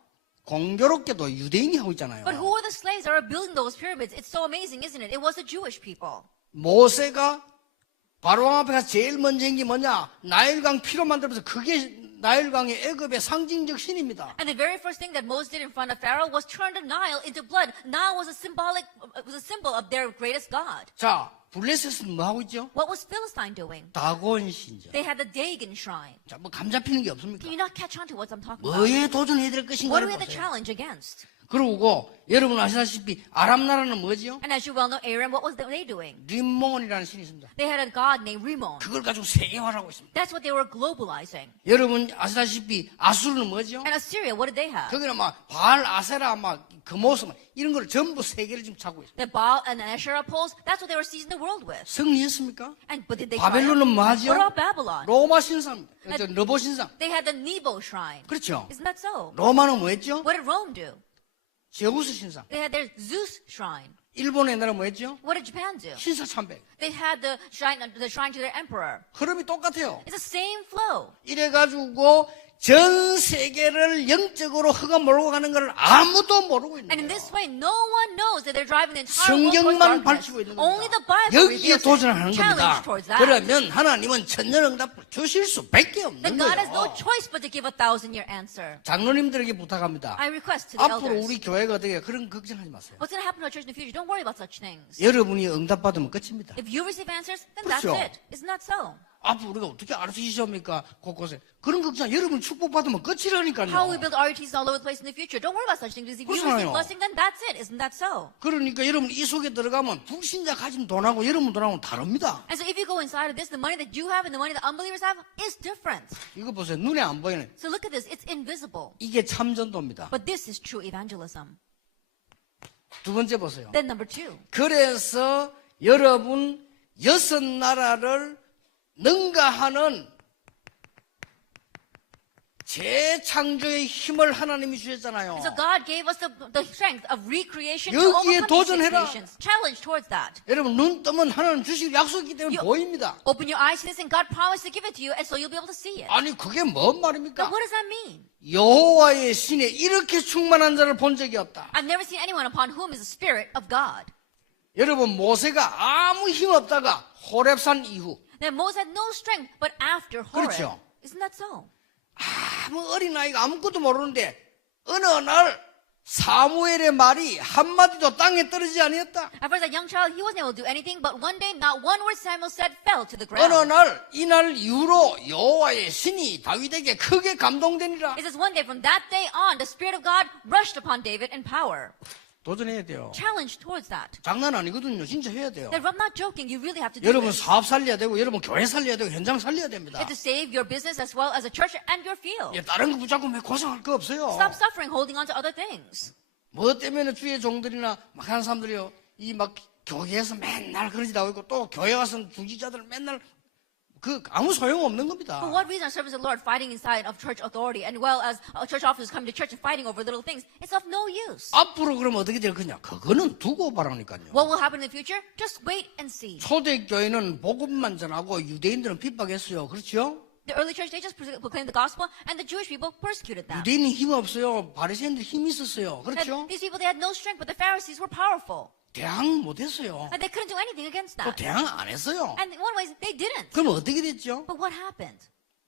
공교롭게도 유대인이 하고 있잖아요. But who are the slaves that are building those pyramids? It's so amazing, isn't it? It was the Jewish people. 모세가 바로왕 앞에 가서 제일 먼저 한 게 뭐냐? 나일강 피로 만들면서 그게 나일강의 애굽의 상징적 신입니다. And the very first thing that Moses did in front of Pharaoh was turn the Nile into blood. Nile was a symbol of their greatest god. 자, 블레셋은 뭐 하고 있죠? What was Philistine doing? 다곤 신전. They had the Dagon shrine. 자, 뭐 감잡히는 게 없습니까? Can you not catch on to what I'm talking about? 뭐에 도전해야 될 What 것인가를 do we have the 보세요. challenge against? 그러고 여러분 아시다시피 아람 나라는 뭐죠? And as you well know, Aram, what was they doing? 림몬이라는 신이 있습니다. They had a god named Rimmon. 그걸 가지고 세계화하고 있습니다. That's what they were globalizing. 여러분 아시다시피 아수르는 뭐죠? And Assyria, what did they have? 거기는 막 바알, 아세라, 막 그 모습 이런 걸 전부 세계를 지금 차고 있습니다. The Baal and the Asherah poles, that's what they were seizing the world with. 승리했습니까? But did they 바벨론은 triumph? 뭐 하죠? What about Babylon? 로마 신상, 너보 신상. They had the Nebo shrine. 그렇죠. Isn't that so? 로마는 뭐 했죠? What did Rome do? 제우스 신상. They had their Zeus shrine. 일본의 나라 뭐 했죠? What did Japan do? 신사참배. They had the shrine to their emperor. 흐름이 똑같아요. It's the same flow. 이래가지고 전 세계를 영적으로 흑암 몰고 가는 걸 아무도 모르고 있는 And in 거예요. this way, no one knows that they're driving the entire world towards 성경만 darkness. 밝히고 있는 Only the 겁니다. Bible 여기에 reveals 도전하는 it. 겁니다. Challenge towards that. 그러면 하나님은 천년응답을 주실 수밖에 없는 Then God has no 거예요. choice but to give a 1,000-year answer. 장로님들에게 부탁합니다. I request to the 앞으로 elders. 우리 교회가 어떻게 그런 걱정하지 마세요. What's going to happen to our church in the future? Don't worry about such things. 여러분이 응답받으면 끝입니다. If you receive answers, then that's 그렇죠. it. Isn't that so? 앞으로 우리가 어떻게 알 수 있습니까? 곳곳에. 그런 걱정, 여러분 축복받으면 끝이라니까요. How we build RUTs all over the place in the future. Don't worry about such things. If you 그렇잖아요. receive blessing, then that's it. Isn't that so? 그러니까 여러분 이 속에 들어가면 불신자 가진 돈하고 여러분 돈하고는 다릅니다. And so if you go inside of this, the money that you have and the money that unbelievers have is different. 이거 보세요. 눈에 안 보이는. So look at this. It's invisible. 이게 참전도입니다. But this is true evangelism. 두 번째 보세요. Then number 2. 그래서 여러분 6나라를 능가하는 재창조의 힘을 하나님이 주셨잖아요. So God gave us the strength of recreation to 여기에 overcome these 도전해라. situations. Challenge towards that. 여러분 눈 뜨면 하나님 주실 약속이기 때문에 요- 보입니다. Open your eyes to this and God promised to give it to you, and so you'll be able to see it. 아니 그게 뭔 But 말입니까? what does that mean? 여호와의 신에 이렇게 충만한 자를 본 적이 없다. I've never seen anyone upon whom is the Spirit of God. 여러분 모세가 아무 힘 없다가 호렙산 이후 Then Moses had no strength, but after Horeb. 그렇죠. Isn't that so? 아무 어린아이가 아무것도 모르는데 어느 날 사무엘의 말이 한마디도 땅에 떨어지지 아니었다. At first, that young child, he wasn't able to do anything, but one day, not one word Samuel said fell to the 어느 ground. 날 이날 이후로 여호와의 신이 다윗에게 크게 감동되니라. It says one day, from that day on, the Spirit of God rushed upon David in power. 도전해야 돼요. Challenge towards that. 장난 아니거든요. 진짜 해야 돼요. Then I'm not joking, you really have to do 여러분 this. 사업 살려야 되고 여러분 교회 살려야 되고 현장 살려야 됩니다. You have to save your business as well as a church and your field. 예, 다른 거 붙잡고 왜 고생할 거 없어요. Stop suffering, holding on to other things. 뭐 때문에 주의 종들이나 막 하는 사람들이요. 이 막 교회에서 맨날 그러지 나오고 있고 또 교회 와서 중지자들 맨날 그 아무 소용 없는 겁니다. For what reason are servants of the Lord fighting inside of church authority and well as church officers coming to church and fighting over little things? It's of no use. 앞으로 그러면 어떻게 될 거냐? 그거는 두고 봐라니까요. What will happen in the future? Just wait and see. 초대교회는 복음만 전하고 유대인들은 핍박했어요. 그렇죠? The early church, they just proclaimed the gospel, and the Jewish people persecuted them. 유대인이 힘 없어요. 바리새인들 힘이 있었어요. And 그렇죠? these people, they had no strength, but the Pharisees were powerful. 대항 못했어요. And they couldn't do anything against 또 that. 대항 안 했어요. And in one way, they didn't. 그럼 어떻게 됐죠? But what happened?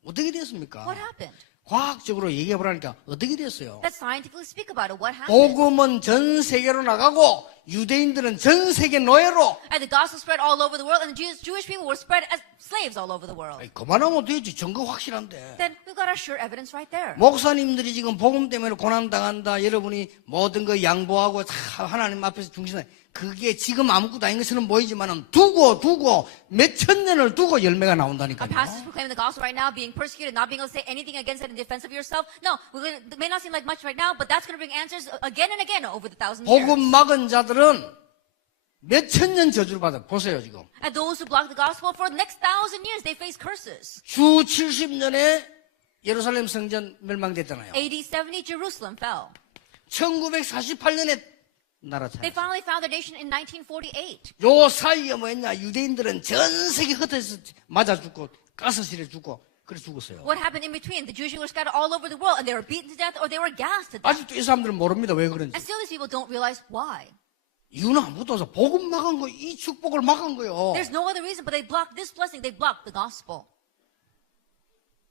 어떻게 됐습니까? What happened? 과학적으로 얘기해보라니까 어떻게 됐어요? Let's scientifically speak about it. What happened? 복음은 전 세계로 나가고 유대인들은 전 세계 노예로. And the gospel spread all over the world, and the Jewish people were spread as slaves all over the world. 아이, 그만하면 되지. 증거 확실한데. Then we've got our sure evidence right there. 목사님들이 지금 복음 때문에 고난당한다. 여러분이 모든 거 양보하고 다 하나님 앞에서 중심에 그게 지금 아무것도 아닌 것처럼 보이지만은 두고 몇 천 년을 두고 열매가 Our 나온다니까요. pastors proclaiming the gospel right now, being persecuted, not being able to say anything against it in defense of yourself. No, it may not seem like much right now, but that's going to bring answers again and again over the 1,000 복음 years. 막은 자들은 몇 천 년 저주를 받아. 보세요 지금. And those who block the gospel for the next 1,000 years, they face curses. 주 70년에 예루살렘 성전 멸망됐잖아요. AD 70, Jerusalem fell. 1948년에 나라 They 차렸어요. finally found their nation in 1948. 요 사이에 뭐였냐? 유대인들은 전 세계 흩어져서 맞아 죽고 가스실에 죽고 그래 죽었어요. What happened in between? The Jewish people were scattered all over the world, and they were beaten to death or they were gassed to death. 아직도 이 사람들은 모릅니다. 왜 그런지. And still these people don't realize why. 이유는 아무것도 없어. 복음 막은 거, 이 축복을 막은 거요. There's no other reason, but they blocked this blessing. They blocked the gospel.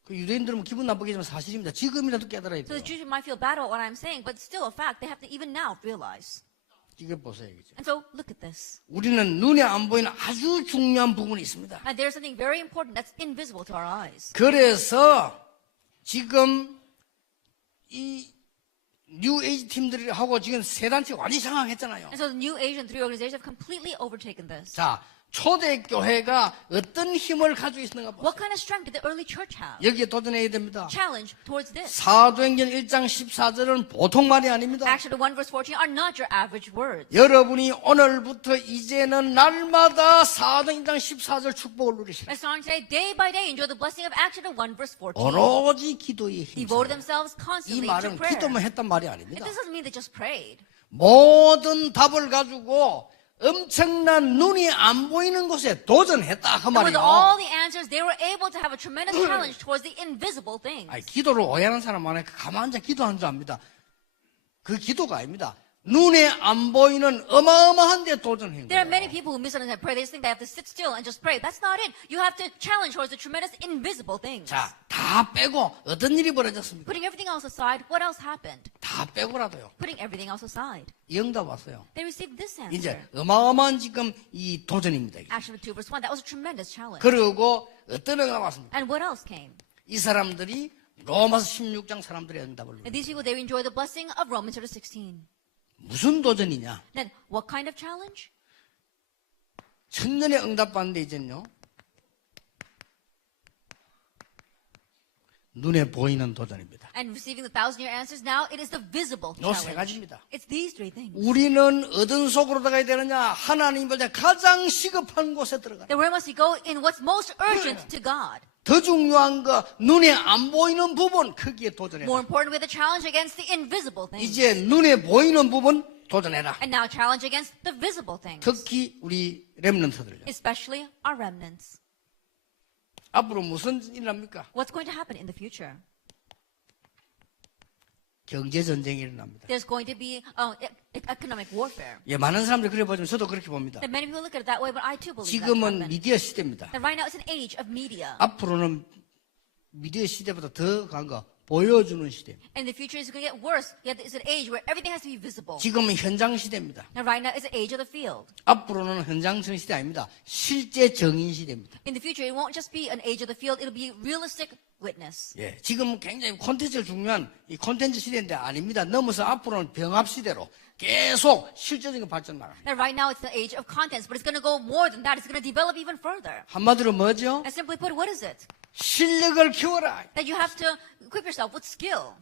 그 유대인들은 기분 나쁘겠지만 사실입니다. 지금이라도 깨달아야 So 돼요. the Jews might feel bad about what I'm saying, but it's still a fact. They have to even now realize. 이거 보세요. 이제. And so look at this. 우리는 눈에 안 보이는 아주 중요한 부분이 있습니다. And there's something very important that's invisible to our eyes. 그래서 지금 이 뉴 에이지 팀들이 하고 지금 세 단체가 완전히 장악했잖아요. And so the New Asian three organizations have completely overtaken this. 자, 초대교회가 어떤 힘을 가지고 있는가 보세요. What kind of strength did the early church have? 여기에 도전해야 됩니다. Challenge towards this. 사도행전 1장 14절은 보통 말이 아닙니다. Acts chapter 1 verse 14 are not your average words. 여러분이 오늘부터 이제는 날마다 사도행전 14절 축복을 누리시라. As song today, day by day, enjoy the blessing of Acts chapter 1 verse 14. 오로지 기도에 힘써. Devoted themselves 이 constantly to 말은 prayer. 기도만 했단 말이 It 아닙니다. doesn't mean they just prayed. 모든 답을 가지고 엄청난 눈이 안 보이는 곳에 도전했다 그 And with 말이에요. all the answers, they were able to have a tremendous challenge towards the invisible things. 아니, 기도를 오해하는 사람 많으니까 가만 앉아 기도하는 줄 압니다. 그 기도가 아닙니다. 눈에 안 보이는 어마어마한 데 도전한 There are many 거예요. people who misunderstand prayer. They just think they have to sit still and just pray. That's not it. You have to challenge towards the tremendous invisible things. 자, 다 빼고 어떤 일이 벌어졌습니까? Putting everything else aside, what else happened? 다 빼고라도요. Putting everything else aside. 이 응답 왔어요. They received this 이제 answer. 어마어마한 지금 이 도전입니다. 이게. Acts chapter 2 verse 1. That was a tremendous challenge. 그리고 어떤 응답 왔습니까? And what else came? 이 사람들이 로마서 16장 사람들의 응답을 And these people, they enjoy the blessing of Romans chapter 16. 무슨 도전이냐? Then what kind of challenge? 천년의 응답 받는데 이제는요. 눈에 보이는 도전입니다. And receiving the 1,000-year answers, now it is the visible 요 세 challenge. 가지입니다. It's these three things. 우리는 어떤 속으로 들어가야 되느냐? 하나님 볼 때 가장 시급한 곳에 들어가라. Then where must we go? In what's most urgent to God. 더 중요한 거 눈에 안 보이는 부분 거기에 도전해라. More important, we have the challenge against the invisible things. 이제 눈에 보이는 부분 도전해라. And now challenge against the visible things. 특히 우리 렘넌트들요. Especially our remnants. 앞으로 무슨 일이 납니까? What's going to happen in the future? 경제 전쟁이 일어납니다. There's going to be economic warfare. 예, 많은 사람들이 그래 보지만 저도 그렇게 봅니다. That many people look at it that way, but I too believe that. 지금은 미디어 시대입니다. That right now it's an age of media. 앞으로는 미디어 시대보다 더 강한 거 보여주는 시대. And the future is going to get worse. Yet it's an age where everything has to be visible. 지금은 현장 시대입니다. Now right now it's an age of the field. 앞으로는 현장 정 시대 아닙니다. 실제 정인 시대입니다. In the future, it won't just be an age of the field. It'll be realistic witness. 예, 지금 굉장히 콘텐츠가 중요한 이 콘텐츠 시대인데 아닙니다. 넘어서 앞으로는 병합 시대로 계속 실제적인 발전 나갑니다. Now right now it's the age of contents, but it's going to go more than that. It's going to develop even further. 한마디로 뭐죠? And simply put, what is it? 실력을 키워라. That you have to equip yourself with skill.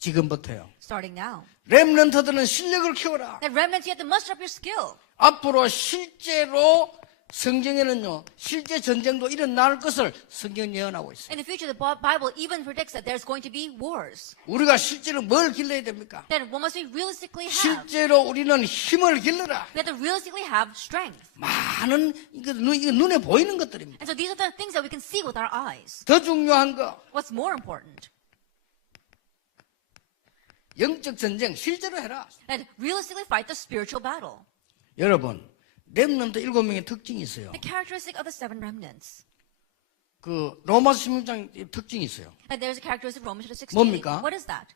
지금부터요. Starting now. 렘넌트들은 실력을 키워라. That remnants, you have to muster up your skill. 앞으로 실제로 성경에는요, 실제 전쟁도 일어날 것을 성경 예언하고 있어요. In the future, the Bible even predicts that there's going to be wars. 우리가 실제로 뭘 길러야 됩니까? Then what must we realistically have? 실제로 우리는 힘을 길러라. We have to realistically have strength. 많은 이거 눈에 보이는 것들입니다. And so these are the things that we can see with our eyes. 더 중요한 거, What's more important? 영적 전쟁 실제로 해라. That realistically fight the spiritual battle. 여러분, 렘넌트 7명의 특징이 있어요. The characteristic of the seven remnants. 그 로마서 16장 특징이 있어요. And there's a characteristic of Romans 16. 뭡니까? What is that?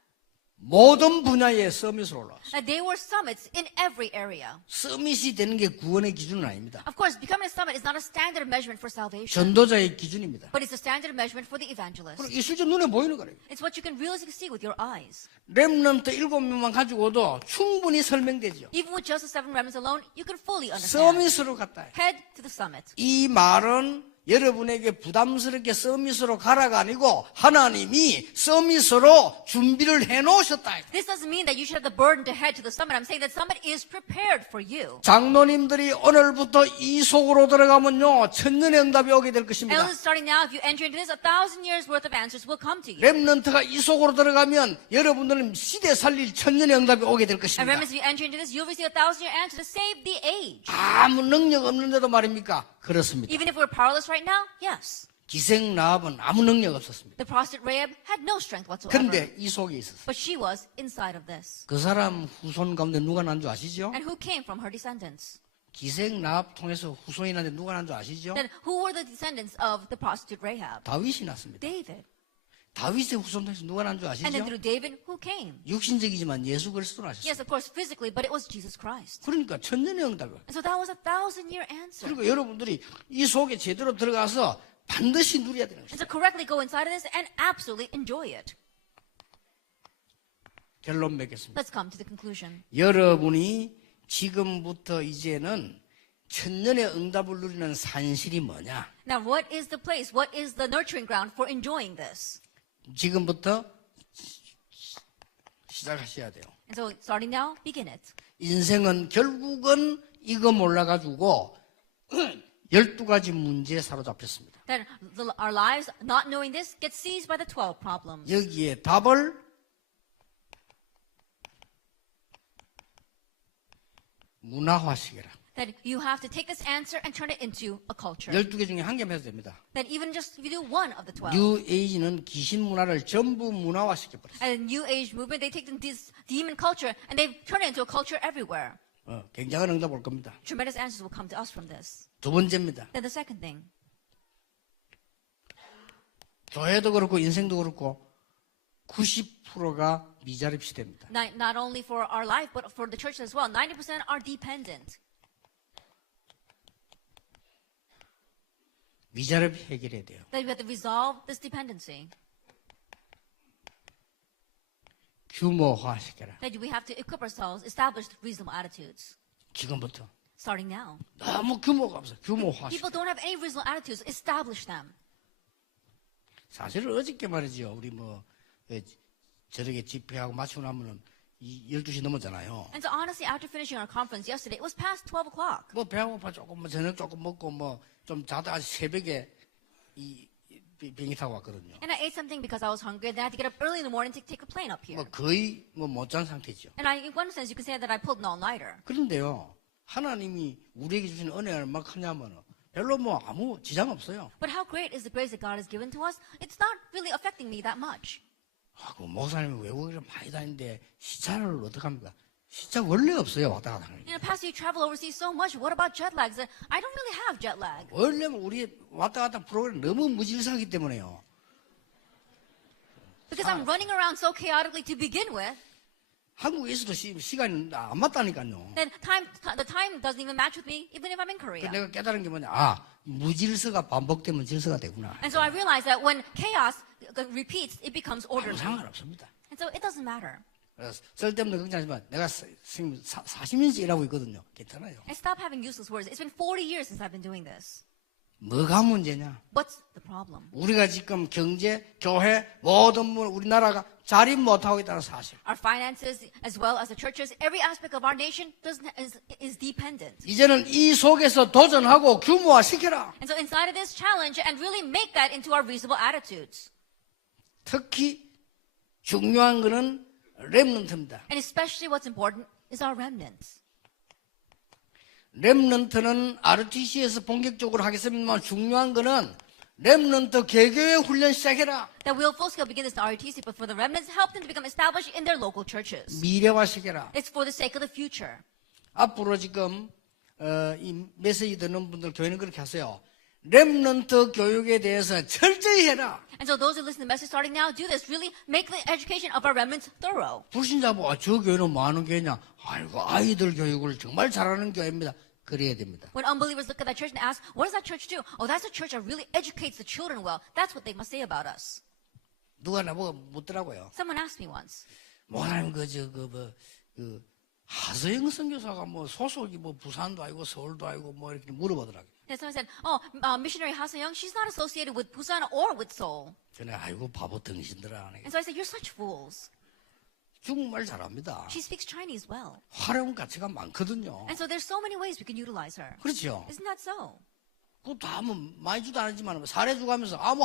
모든 분야에 서밋으로 올라왔어요. That they were summits in every area. 서밋이 되는 게 구원의 기준은 아닙니다. Of course, becoming a summit is not a standard of measurement for salvation, 전도자의 기준입니다. but it's a standard of measurement for the evangelist. 그리고 이 실제 눈에 보이는 거예요. It's what you can realistically see with your eyes. 렘넌트 7명만 가지고도 충분히 설명되죠. Even with just the seven remnants alone, you can fully understand. 서밋으로 갔다. Head to the summit. 이 말은 여러분에게 부담스럽게 서밋으로 가라가 아니고 하나님이 서밋으로 준비를 해놓으셨다. This doesn't mean that you should have the burden to head to the summit. I'm saying that summit is prepared for you. 장로님들이 오늘부터 이 속으로 들어가면요 천년의 응답이 오게 될 것입니다. Elders, starting now, if you enter into this, 1,000 years worth of answers will come to you. 렘넌트가 이 속으로 들어가면 여러분들은 시대 살릴 천년의 응답이 오게 될 And 것입니다. remember, if you enter into this, you'll receive 1,000-year answer to save the age. 아무 능력 없는데도 말입니까? 그렇습니다. Even if we're powerless right now, yes. 기생 라합은 아무 능력 없었습니다. The prostitute Rahab had no strength whatsoever. 그런데 이 속에 있었어요. But she was inside of this. 그 사람 후손 가운데 누가 난 줄 아시죠? And who came from her descendants? 기생 라합 통해서 후손이 난데 누가 난 줄 아시죠? Then who were the descendants of the prostitute Rahab? 다윗이 났습니다. David. 다윗의 후손 통해서 누가 난 줄 And then 아시죠? through David, who came? 육신적이지만 예수 그리스도 나셨어요. Yes, of course, physically, but it was Jesus Christ. 그러니까 천년의 응답이에요. And so that was 1,000-year answer. 그리고 여러분들이 이 속에 제대로 들어가서 반드시 누려야 되는 And 것이죠. so correctly go inside of this and absolutely enjoy it. 결론 맺겠습니다. Let's come to the conclusion. 여러분이 지금부터 이제는 천년의 응답을 누리는 산실이 뭐냐? Now, what is the place? What is the nurturing ground for enjoying this? 지금부터 시작하셔야 돼요. And so starting now, begin it. 인생은 결국은 이거 몰라가지고 12가지 문제에 사로잡혔습니다. That our lives, not knowing this, get seized by the 12 problems. 여기에 답을 문화화시켜라. That you have to take this answer and turn it into a culture. 12개 중에 한 개만 해도 됩니다. That even just if you do one of the 12. 뉴 에이지는 귀신 문화를 전부 문화화시켜버렸어요. And the New Age movement, they take this demon culture and they turn it into a culture everywhere. 굉장한 응답 올 겁니다. Tremendous answers will come to us from this. 두 번째입니다. Then the second thing. 교회도 그렇고 인생도 그렇고 90%가 미자립 시대입니다. Not only for our life, but for the church as well. 90% are dependent. 미자립 해결해야 돼요. That we have to resolve this dependency. 규모화시켜라. That we have to equip ourselves, establish reasonable attitudes. 지금부터. Starting now. 너무 규모가 없어. People 규모화시켜. don't have any reasonable attitudes. Establish them. 사실은 어저께 말이죠. 우리 저렇게 집회하고 마치고 나면은 12시 넘었잖아요. And so honestly, after finishing our conference yesterday, it was past 12 o'clock. 배고파 조금 저녁 조금 먹고 좀 자다 새벽에 비행기 타고 왔거든요. And I ate something because I was hungry. Then I had to get up early in the morning to take a plane up here. 거의 못 잔 상태죠. And in one sense, you can say that I pulled an all-nighter. 그런데요, 하나님이 우리에게 주신 은혜가 얼마나 크냐면은 별로 아무 지장 없어요. But how great is the grace that God has given to us? It's not really affecting me that much. 그 목사님이 외국에 많이 다니는데 시차를 어떡합니까? 시차 원래 없어요. 왔다 갔다 하는 게. Pastor, you travel overseas so much. What about jet lag? I don't really have jet lag. 원래는 우리 왔다 갔다 프로그램 너무 무질서하기 때문에요. Because I'm running around so chaotically to begin with, 한국에 있어도 시간이 안 맞다니까요. then the time doesn't even match with me, even if I'm in Korea. 내가 깨달은 게 뭐냐? 무질서가 반복되면 질서가 되구나. And so I realized that when chaos repeats, it becomes 아무 orderly. 상관없습니다. And so it doesn't matter. 그래서 쓸데없는 걱정하지만 내가 40년째 일하고 있거든요. 괜찮아요. I stopped having useless words. It's been 40 years since I've been doing this. 뭐가 문제냐? What's the problem? 우리가 지금 경제, 교회, 모든 우리나라가 자립 못하고 있다는 사실. Our finances, as well as the churches, every aspect of our nation is dependent. 이제는 이 속에서 도전하고 규모화시켜라. And so inside of this challenge, and really make that into our reasonable attitudes. 특히 중요한 거는 렘넌트입니다. And especially what's important is our remnants. 렘넌트는 RTC에서 본격적으로 하겠습니다만 중요한 거는 렘넌트 개교회 훈련 시작해라. That we'll full scale begin this in RUTC, but for the remnants, help them to become established in their local churches. 미래화시켜라. It's for the sake of the future. 앞으로 지금 이 메시지 듣는 분들 교회는 그렇게 하세요. 렘넌트 교육에 대해서 철저히 해라. And so those who listen to the message starting now, do this. Really make the education of our remnants thorough. 불신자 보고 저 교회는 뭐 하는 교회냐? 아이고 아이들 교육을 정말 잘하는 교회입니다. 그래야 됩니다. When unbelievers look at that church and ask, what does that church do? Oh, that's a church that really educates the children well. That's what they must say about us. 누가 나보고 묻더라고요. Someone asked me once, 뭐라는 하서영 선교사가 뭐 소속이 뭐 부산도 아니고 서울도 아니고 뭐 이렇게 물어보더라고요. and someone said, oh, missionary Ha Seong, she's not associated with Busan or with Seoul. 전에 아이고 바보 등신들아. And so I said, you're such fools. 중국말 잘합니다. She speaks Chinese well. 활용 가치가 많거든요. And so there's so many ways we can utilize her. 그렇죠. Isn't that so? 그것도 한번 많이 주도 안 했지만 사례 주고 하면서 아무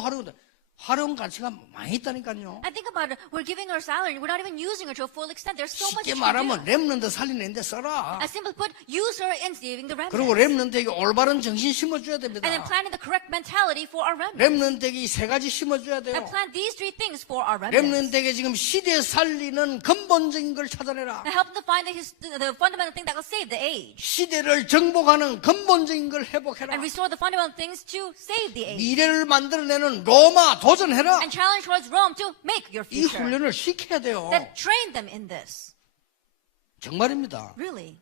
활용 가치가 많이 있다니까요. And think about it. We're giving her salary. We're not even using her to a full extent. There's so much 쉽게 she can 말하면 do. 렘넌트 살리는데 써라. As simply put, use her in saving the remnants. 그리고 렘넌트에게 올바른 정신 심어줘야 됩니다. And then planting the correct mentality for our remnants. 렘넌트에게 이 세 가지 심어줘야 돼요. And plant these three things for our remnants. 렘넌트에게 지금 시대 살리는 근본적인 걸 찾아내라. And help them to find the fundamental thing that will save the age. 시대를 정복하는 근본적인 걸 회복해라. And restore the fundamental things to save the age. 미래를 만들어내는 로마 도전해라. And challenge towards Rome to make your 이 future. 훈련을 시켜야 돼요. Then train them in this. 정말입니다. Really.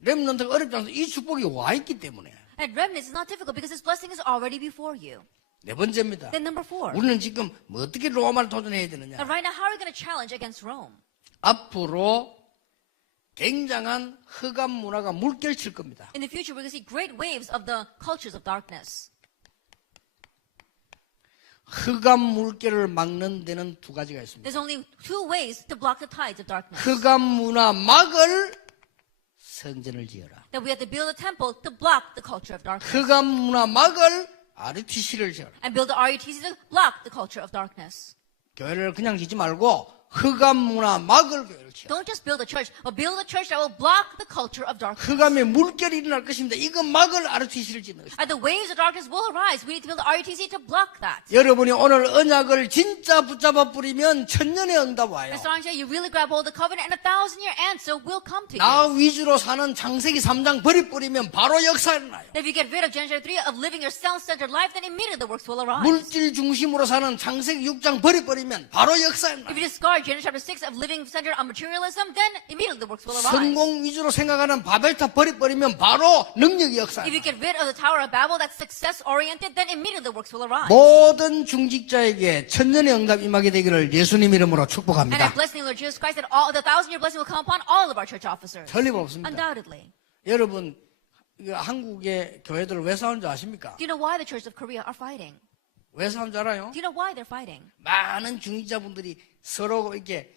렘넌트가 어렵지 않아서 이 축복이 와 있기 때문에. And remnants is not difficult because this blessing is already before you. 네 번째입니다. Then number 4. 우리는 지금 뭐 어떻게 로마를 도전해야 되느냐. Now right now, how are we going to challenge against Rome? 앞으로 굉장한 흑암 문화가 물결칠 겁니다. In the future, we're going to see great waves of the cultures of darkness. 흑암 물결을 막는 데는 두 가지가 있습니다. There's only 2 ways to block the tides of darkness. 흑암 문화 막을 성전을 지어라. That we have to build a temple to block the culture of darkness. 흑암 문화 막을 RTC를 지어라. And build the RUTC to block the culture of darkness. 교회를 그냥 짓지 말고 흑암 문화 막을 교회를 지어라. Don't just build a church, but build a church that will block the culture of darkness. 흑암의 물결이 일어날 것입니다. 이거 막을 RTC를 짓는 것입니다. And the waves of darkness will arise. We need to build the RUTC to block that. 여러분이 오늘 언약을 진짜 붙잡아 뿌리면 천년의 응답 와요. And starting today, you really grab hold of the covenant, and 1,000-year answer will come to 나 you. 위주로 사는 창세기 3장 버려뿌리면 바로 역사 일어나요. If you get rid of Genesis 3 of living your self-centered life, then immediately the works will arise. 물질 중심으로 사는 창세기 6장 버려버리면 바로 역사 If 일어나요. you discard Genesis chapter 6 of living centered on materialism, then immediately the works will arise. 성공 위주로 생각하는 바벨탑 버려버리면 바로 능력이 역사 If you 일어나요. get rid of the Tower of Babel that's success-oriented, then immediately the works will arise. 모든 중직자에게 천년의 응답 임하게 되기를 예수님 이름으로 And I 축복합니다. bless the Lord Jesus Christ that all the 1,000-year blessing will come upon all of our church officers. 틀림없습니다. Undoubtedly. 여러분 이거 한국의 교회들 왜 싸우는 줄 아십니까? Do you know why the churches of Korea are fighting? 왜 싸우는 줄 알아요? Do you know why they're fighting? 많은 중직자분들이 서로 이렇게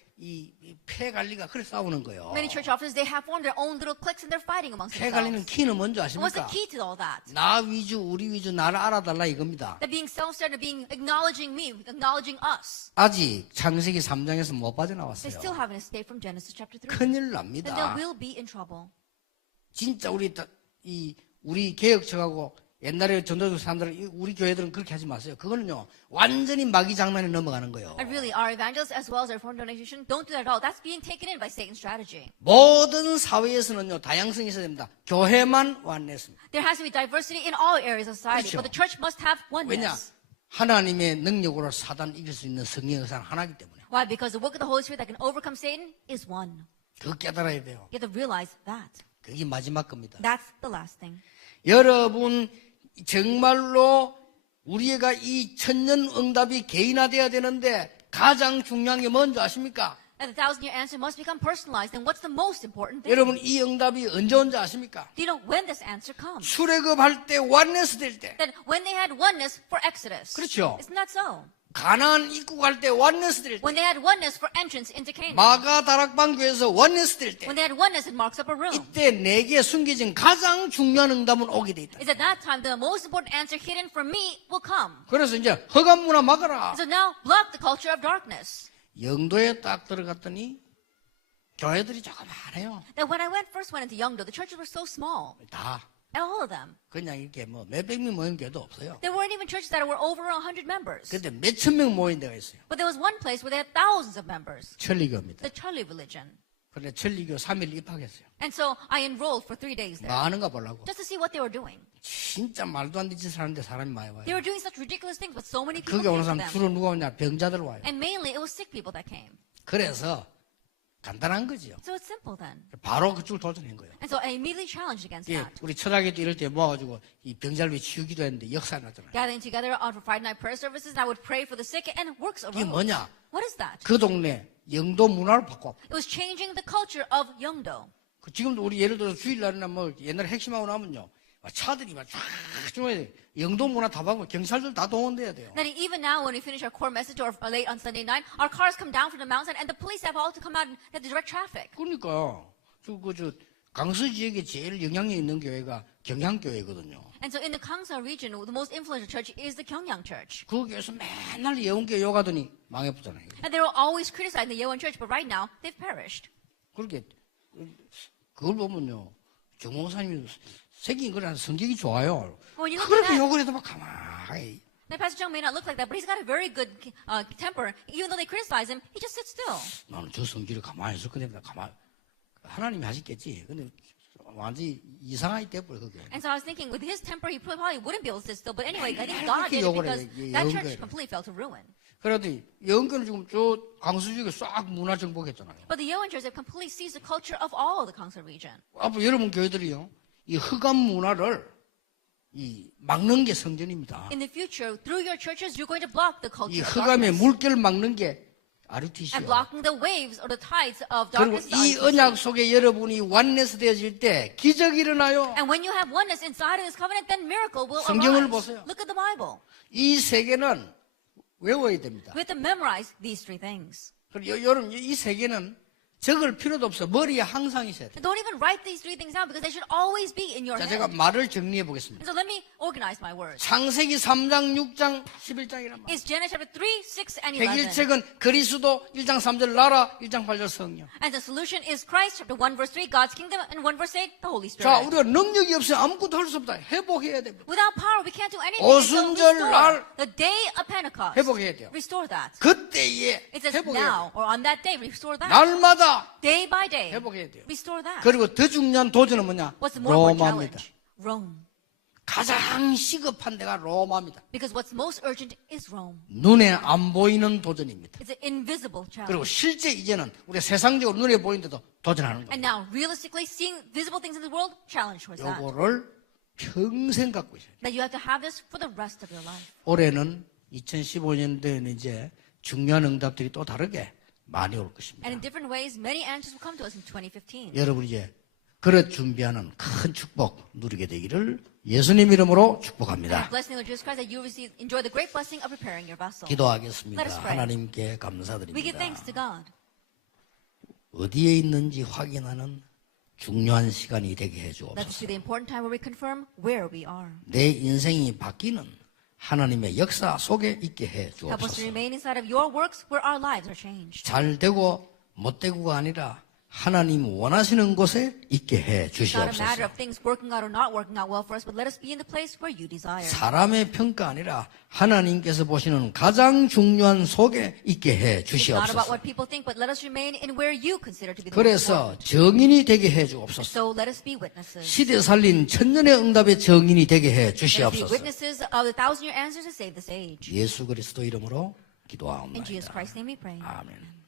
폐 관리가 그래 싸우는 거예요. Many church officers, they have formed their own little cliques and they're fighting amongst 폐 관리는 themselves. 키는 뭔지 And what's the 아십니까? key to all that? 나 위주, 우리 위주, 나를 알아달라 이겁니다. That being self-centered, being acknowledging me, acknowledging us. 아직 창세기 3장에서 못 They 빠져나왔어요. still haven't escaped from Genesis chapter 3. 큰일 Then they 납니다. will be in trouble. 진짜 우리 개혁처하고 옛날에 전도적 사람들은 우리 교회들은 그렇게 하지 마세요. 그거는요 완전히 마귀 장난에 넘어가는 거예요. And really, our evangelists as well as our foreign donation, don't do that at all. That's being taken in by Satan's strategy. 모든 사회에서는요 다양성이 있어야 됩니다. 교회만 완냈습니다. There has to be diversity in all areas of society, 그렇죠. but the church must have 왜냐? oneness. 하나님의 능력으로 사단 이길 수 있는 성령의 역사는 하나이기 때문에 Why? Because the work of the Holy Spirit that can overcome Satan is one. 그거 깨달아야 돼요. You have to realize that. 그게 마지막 겁니다. That's the last thing. 여러분 정말로 우리가 이 천년 응답이 개인화되어야 되는데 가장 중요한 게 뭔지 아십니까? And the 1,000-year answer must become personalized. Then what's the most important thing? 여러분 이 응답이 언제 온지 아십니까? Do you know when this answer comes? 출애굽할 때 원네스 될 때. That when they had oneness for Exodus. 그렇죠. Isn't that so? 가나안 입국할 때 원네스 될 때. When they had oneness for entrance into Canaan. 마가 다락방 교회에서 원네스 될 때. When they had oneness in Mark's upper room. 이때 내게 숨겨진 가장 중요한 응답은 오게 돼 있다. It's at that time the most important answer hidden from me will come. 그래서 이제 허감 문화 막아라. So now block the culture of darkness. 영도에 딱 들어갔더니 교회들이 조그만해요. That when I first went into Yeongdo, the churches were so small. 다 All of them. 그냥 이렇게 뭐 몇백 명 모인 교회도 없어요. There weren't even churches that were over 100 members. 근데 몇천 명 모인 데가 있어요. But there was one place where they had thousands of members. 천리교입니다. The Charlie religion. 그런데 천리교 3일 입학했어요. And so I enrolled for 3 days there. 뭐 하는가 보려고. Just to see what they were doing. 진짜 말도 안 되는 짓을 하는데 사람이 많이 와요. They were doing such ridiculous things, but so many people 거기 오는 came to 사람 them. 주로 누가 오냐? 병자들 와요. And mainly it was sick people that came. 그래서 간단한 거지요. So it's simple then. 바로 그쪽을 도전한 거예요. And so I immediately challenged against 예, that. 우리 철학에도 이럴 때 모아가지고 이 병자를 위해 치우기도 했는데 역사 나잖아요. Gathering together on Friday night prayer services, and I would pray for the sick, and works 이게 arose. 뭐냐? What is that? 그 동네 영도 문화를 바꿔. It was changing the culture of Yeongdo. 지금도 우리 예를 들어서 주일날이나 뭐 옛날에 핵심하고 나면요. 차들이 막 쫙 쭉 영도 문화 다 바꾸고 경찰들 다 동원돼야 돼요. Then even now, when we finish our core message or late on Sunday night, our cars come down from the mountain, and the police have all to come out and have to direct traffic. 그러니까 저 강서 지역에 제일 영향력 있는 교회가 경향교회거든요. And so in the Gangsa region, the most influential church is the Gyeongyang Church. 그 교회에서 맨날 예원교회 욕하더니 망해보잖아요. And they were always criticizing the Yeowon Church, but right now, they've perished. 그렇게 그걸 보면요. 정목사님이 생긴 거랑 성격이 좋아요. When you look 그렇게 at that, 욕을 해도 막 가만히. now Pastor Chung may not look like that, but he's got a very good temper. Even though they criticize him, he just sits still. 나는 저 성질을 가만히 있을 건데 가만히 하나님이 하셨겠지. 근데 완전히 이상하게 돼버려 그게. And so I was thinking, with his temper, he probably wouldn't be able to sit still. But anyway, I think God 그렇게 did it 욕을 because 해, that 예언교회를. church completely fell to ruin. 그래도 영교는 지금 저 강수 지역에 싹 문화 정복했잖아요. But the Yeowon Church have completely seized the culture of all the Gangsa region. 앞으로 여러분 교회들이요, 이 흑암 문화를 이 막는 게 성전입니다. In the future, through your churches, you're going to block the 이 culture of 흑암의 darkness. 물결을 막는 게 RUTC요. And blocking the waves or the tides of 그리고 darkness. is 이 RUTC. 언약 속에 여러분이 완네스 되어질 때 기적이 일어나요. And when you have oneness inside of this covenant, then miracle will 성경을 arise. 보세요. Look at the Bible. 이 세 개는 외워야 됩니다. We have to memorize these 3 things. 그리고 여러분 이 세 개는 적을 필요도 없어. 머리에 항상 있어야 돼. And don't even write these 3 things down because they should always be in your 자, head. 제가 말을 정리해 보겠습니다. And so let me organize my words. 창세기 3장, 6장, 11장이란 말. It's Genesis chapter 3, 6, and 11. 해결책은 그리스도 1장 3절 나라, 1장 8절 성령. And the solution is Christ, chapter 1, verse 3, God's kingdom, and 1, verse 8, the Holy 자, Spirit. 우리가 능력이 없으면 아무것도 할 수 없다. 회복해야 됩니다. Without power, we can't do anything. 오순절 So 날 restore the day of Pentecost. 회복해야 돼요. Restore that. 그때에 It says 회복해야 now, 돼요. or on that day, restore that. 날마다 Day by day, 회복해야 돼요. restore that. 그리고 더 중요한 도전은 뭐냐? What's the more important 로마입니다. challenge? Rome. 가장 시급한 데가 로마입니다. Because what's most urgent is Rome. 눈에 안 보이는 도전입니다. It's an invisible 그리고 challenge. 실제 이제는 우리 세상적으로 눈에 보이는데도 도전하는 거예요. And now, realistically, seeing visible things in the world, challenge towards that. 요거를 평생 갖고 있어요. That you have to have this for the rest of your life. 올해는 2015년도에는 이제 중요한 응답들이 또 다르게 많이 올 것입니다. And in different ways, many answers will come to us in 2015. 여러분 이제 그릇 준비하는 큰 축복 누리게 되기를 예수님 이름으로 축복합니다. Blessing of Jesus Christ that you receive, enjoy the great blessing of preparing your vessel. 기도하겠습니다. Let us pray. 하나님께 We give 감사드립니다. thanks to God. 어디에 있는지 확인하는 중요한 시간이 되게 Let us 해주옵소서. see the important time where we confirm where we are. 내 인생이 바뀌는 하나님의 역사 속에 있게 해 Help us to 주옵소서. remain inside of your works where our lives are changed. 잘 되고 못 되고가 아니라 하나님 원하시는 곳에 있게 해 It's not a 주시옵소서. matter of things working out or not working out well for us, but let us be in the place where you desire. 사람의 평가 아니라 하나님께서 보시는 가장 중요한 속에 있게 해 It's not about 주시옵소서. what people think, but let us remain in where you consider to be the most 그래서 important. 정인이 되게 해 주옵소서. So let us be witnesses. 시대 살린 천년의 응답의 정인이 되게 해 Let us be 주시옵소서. witnesses of the 1,000-year answers to save this age. 예수 그리스도 이름으로 In Jesus 기도하옵나이다. Christ's name we pray. 아멘.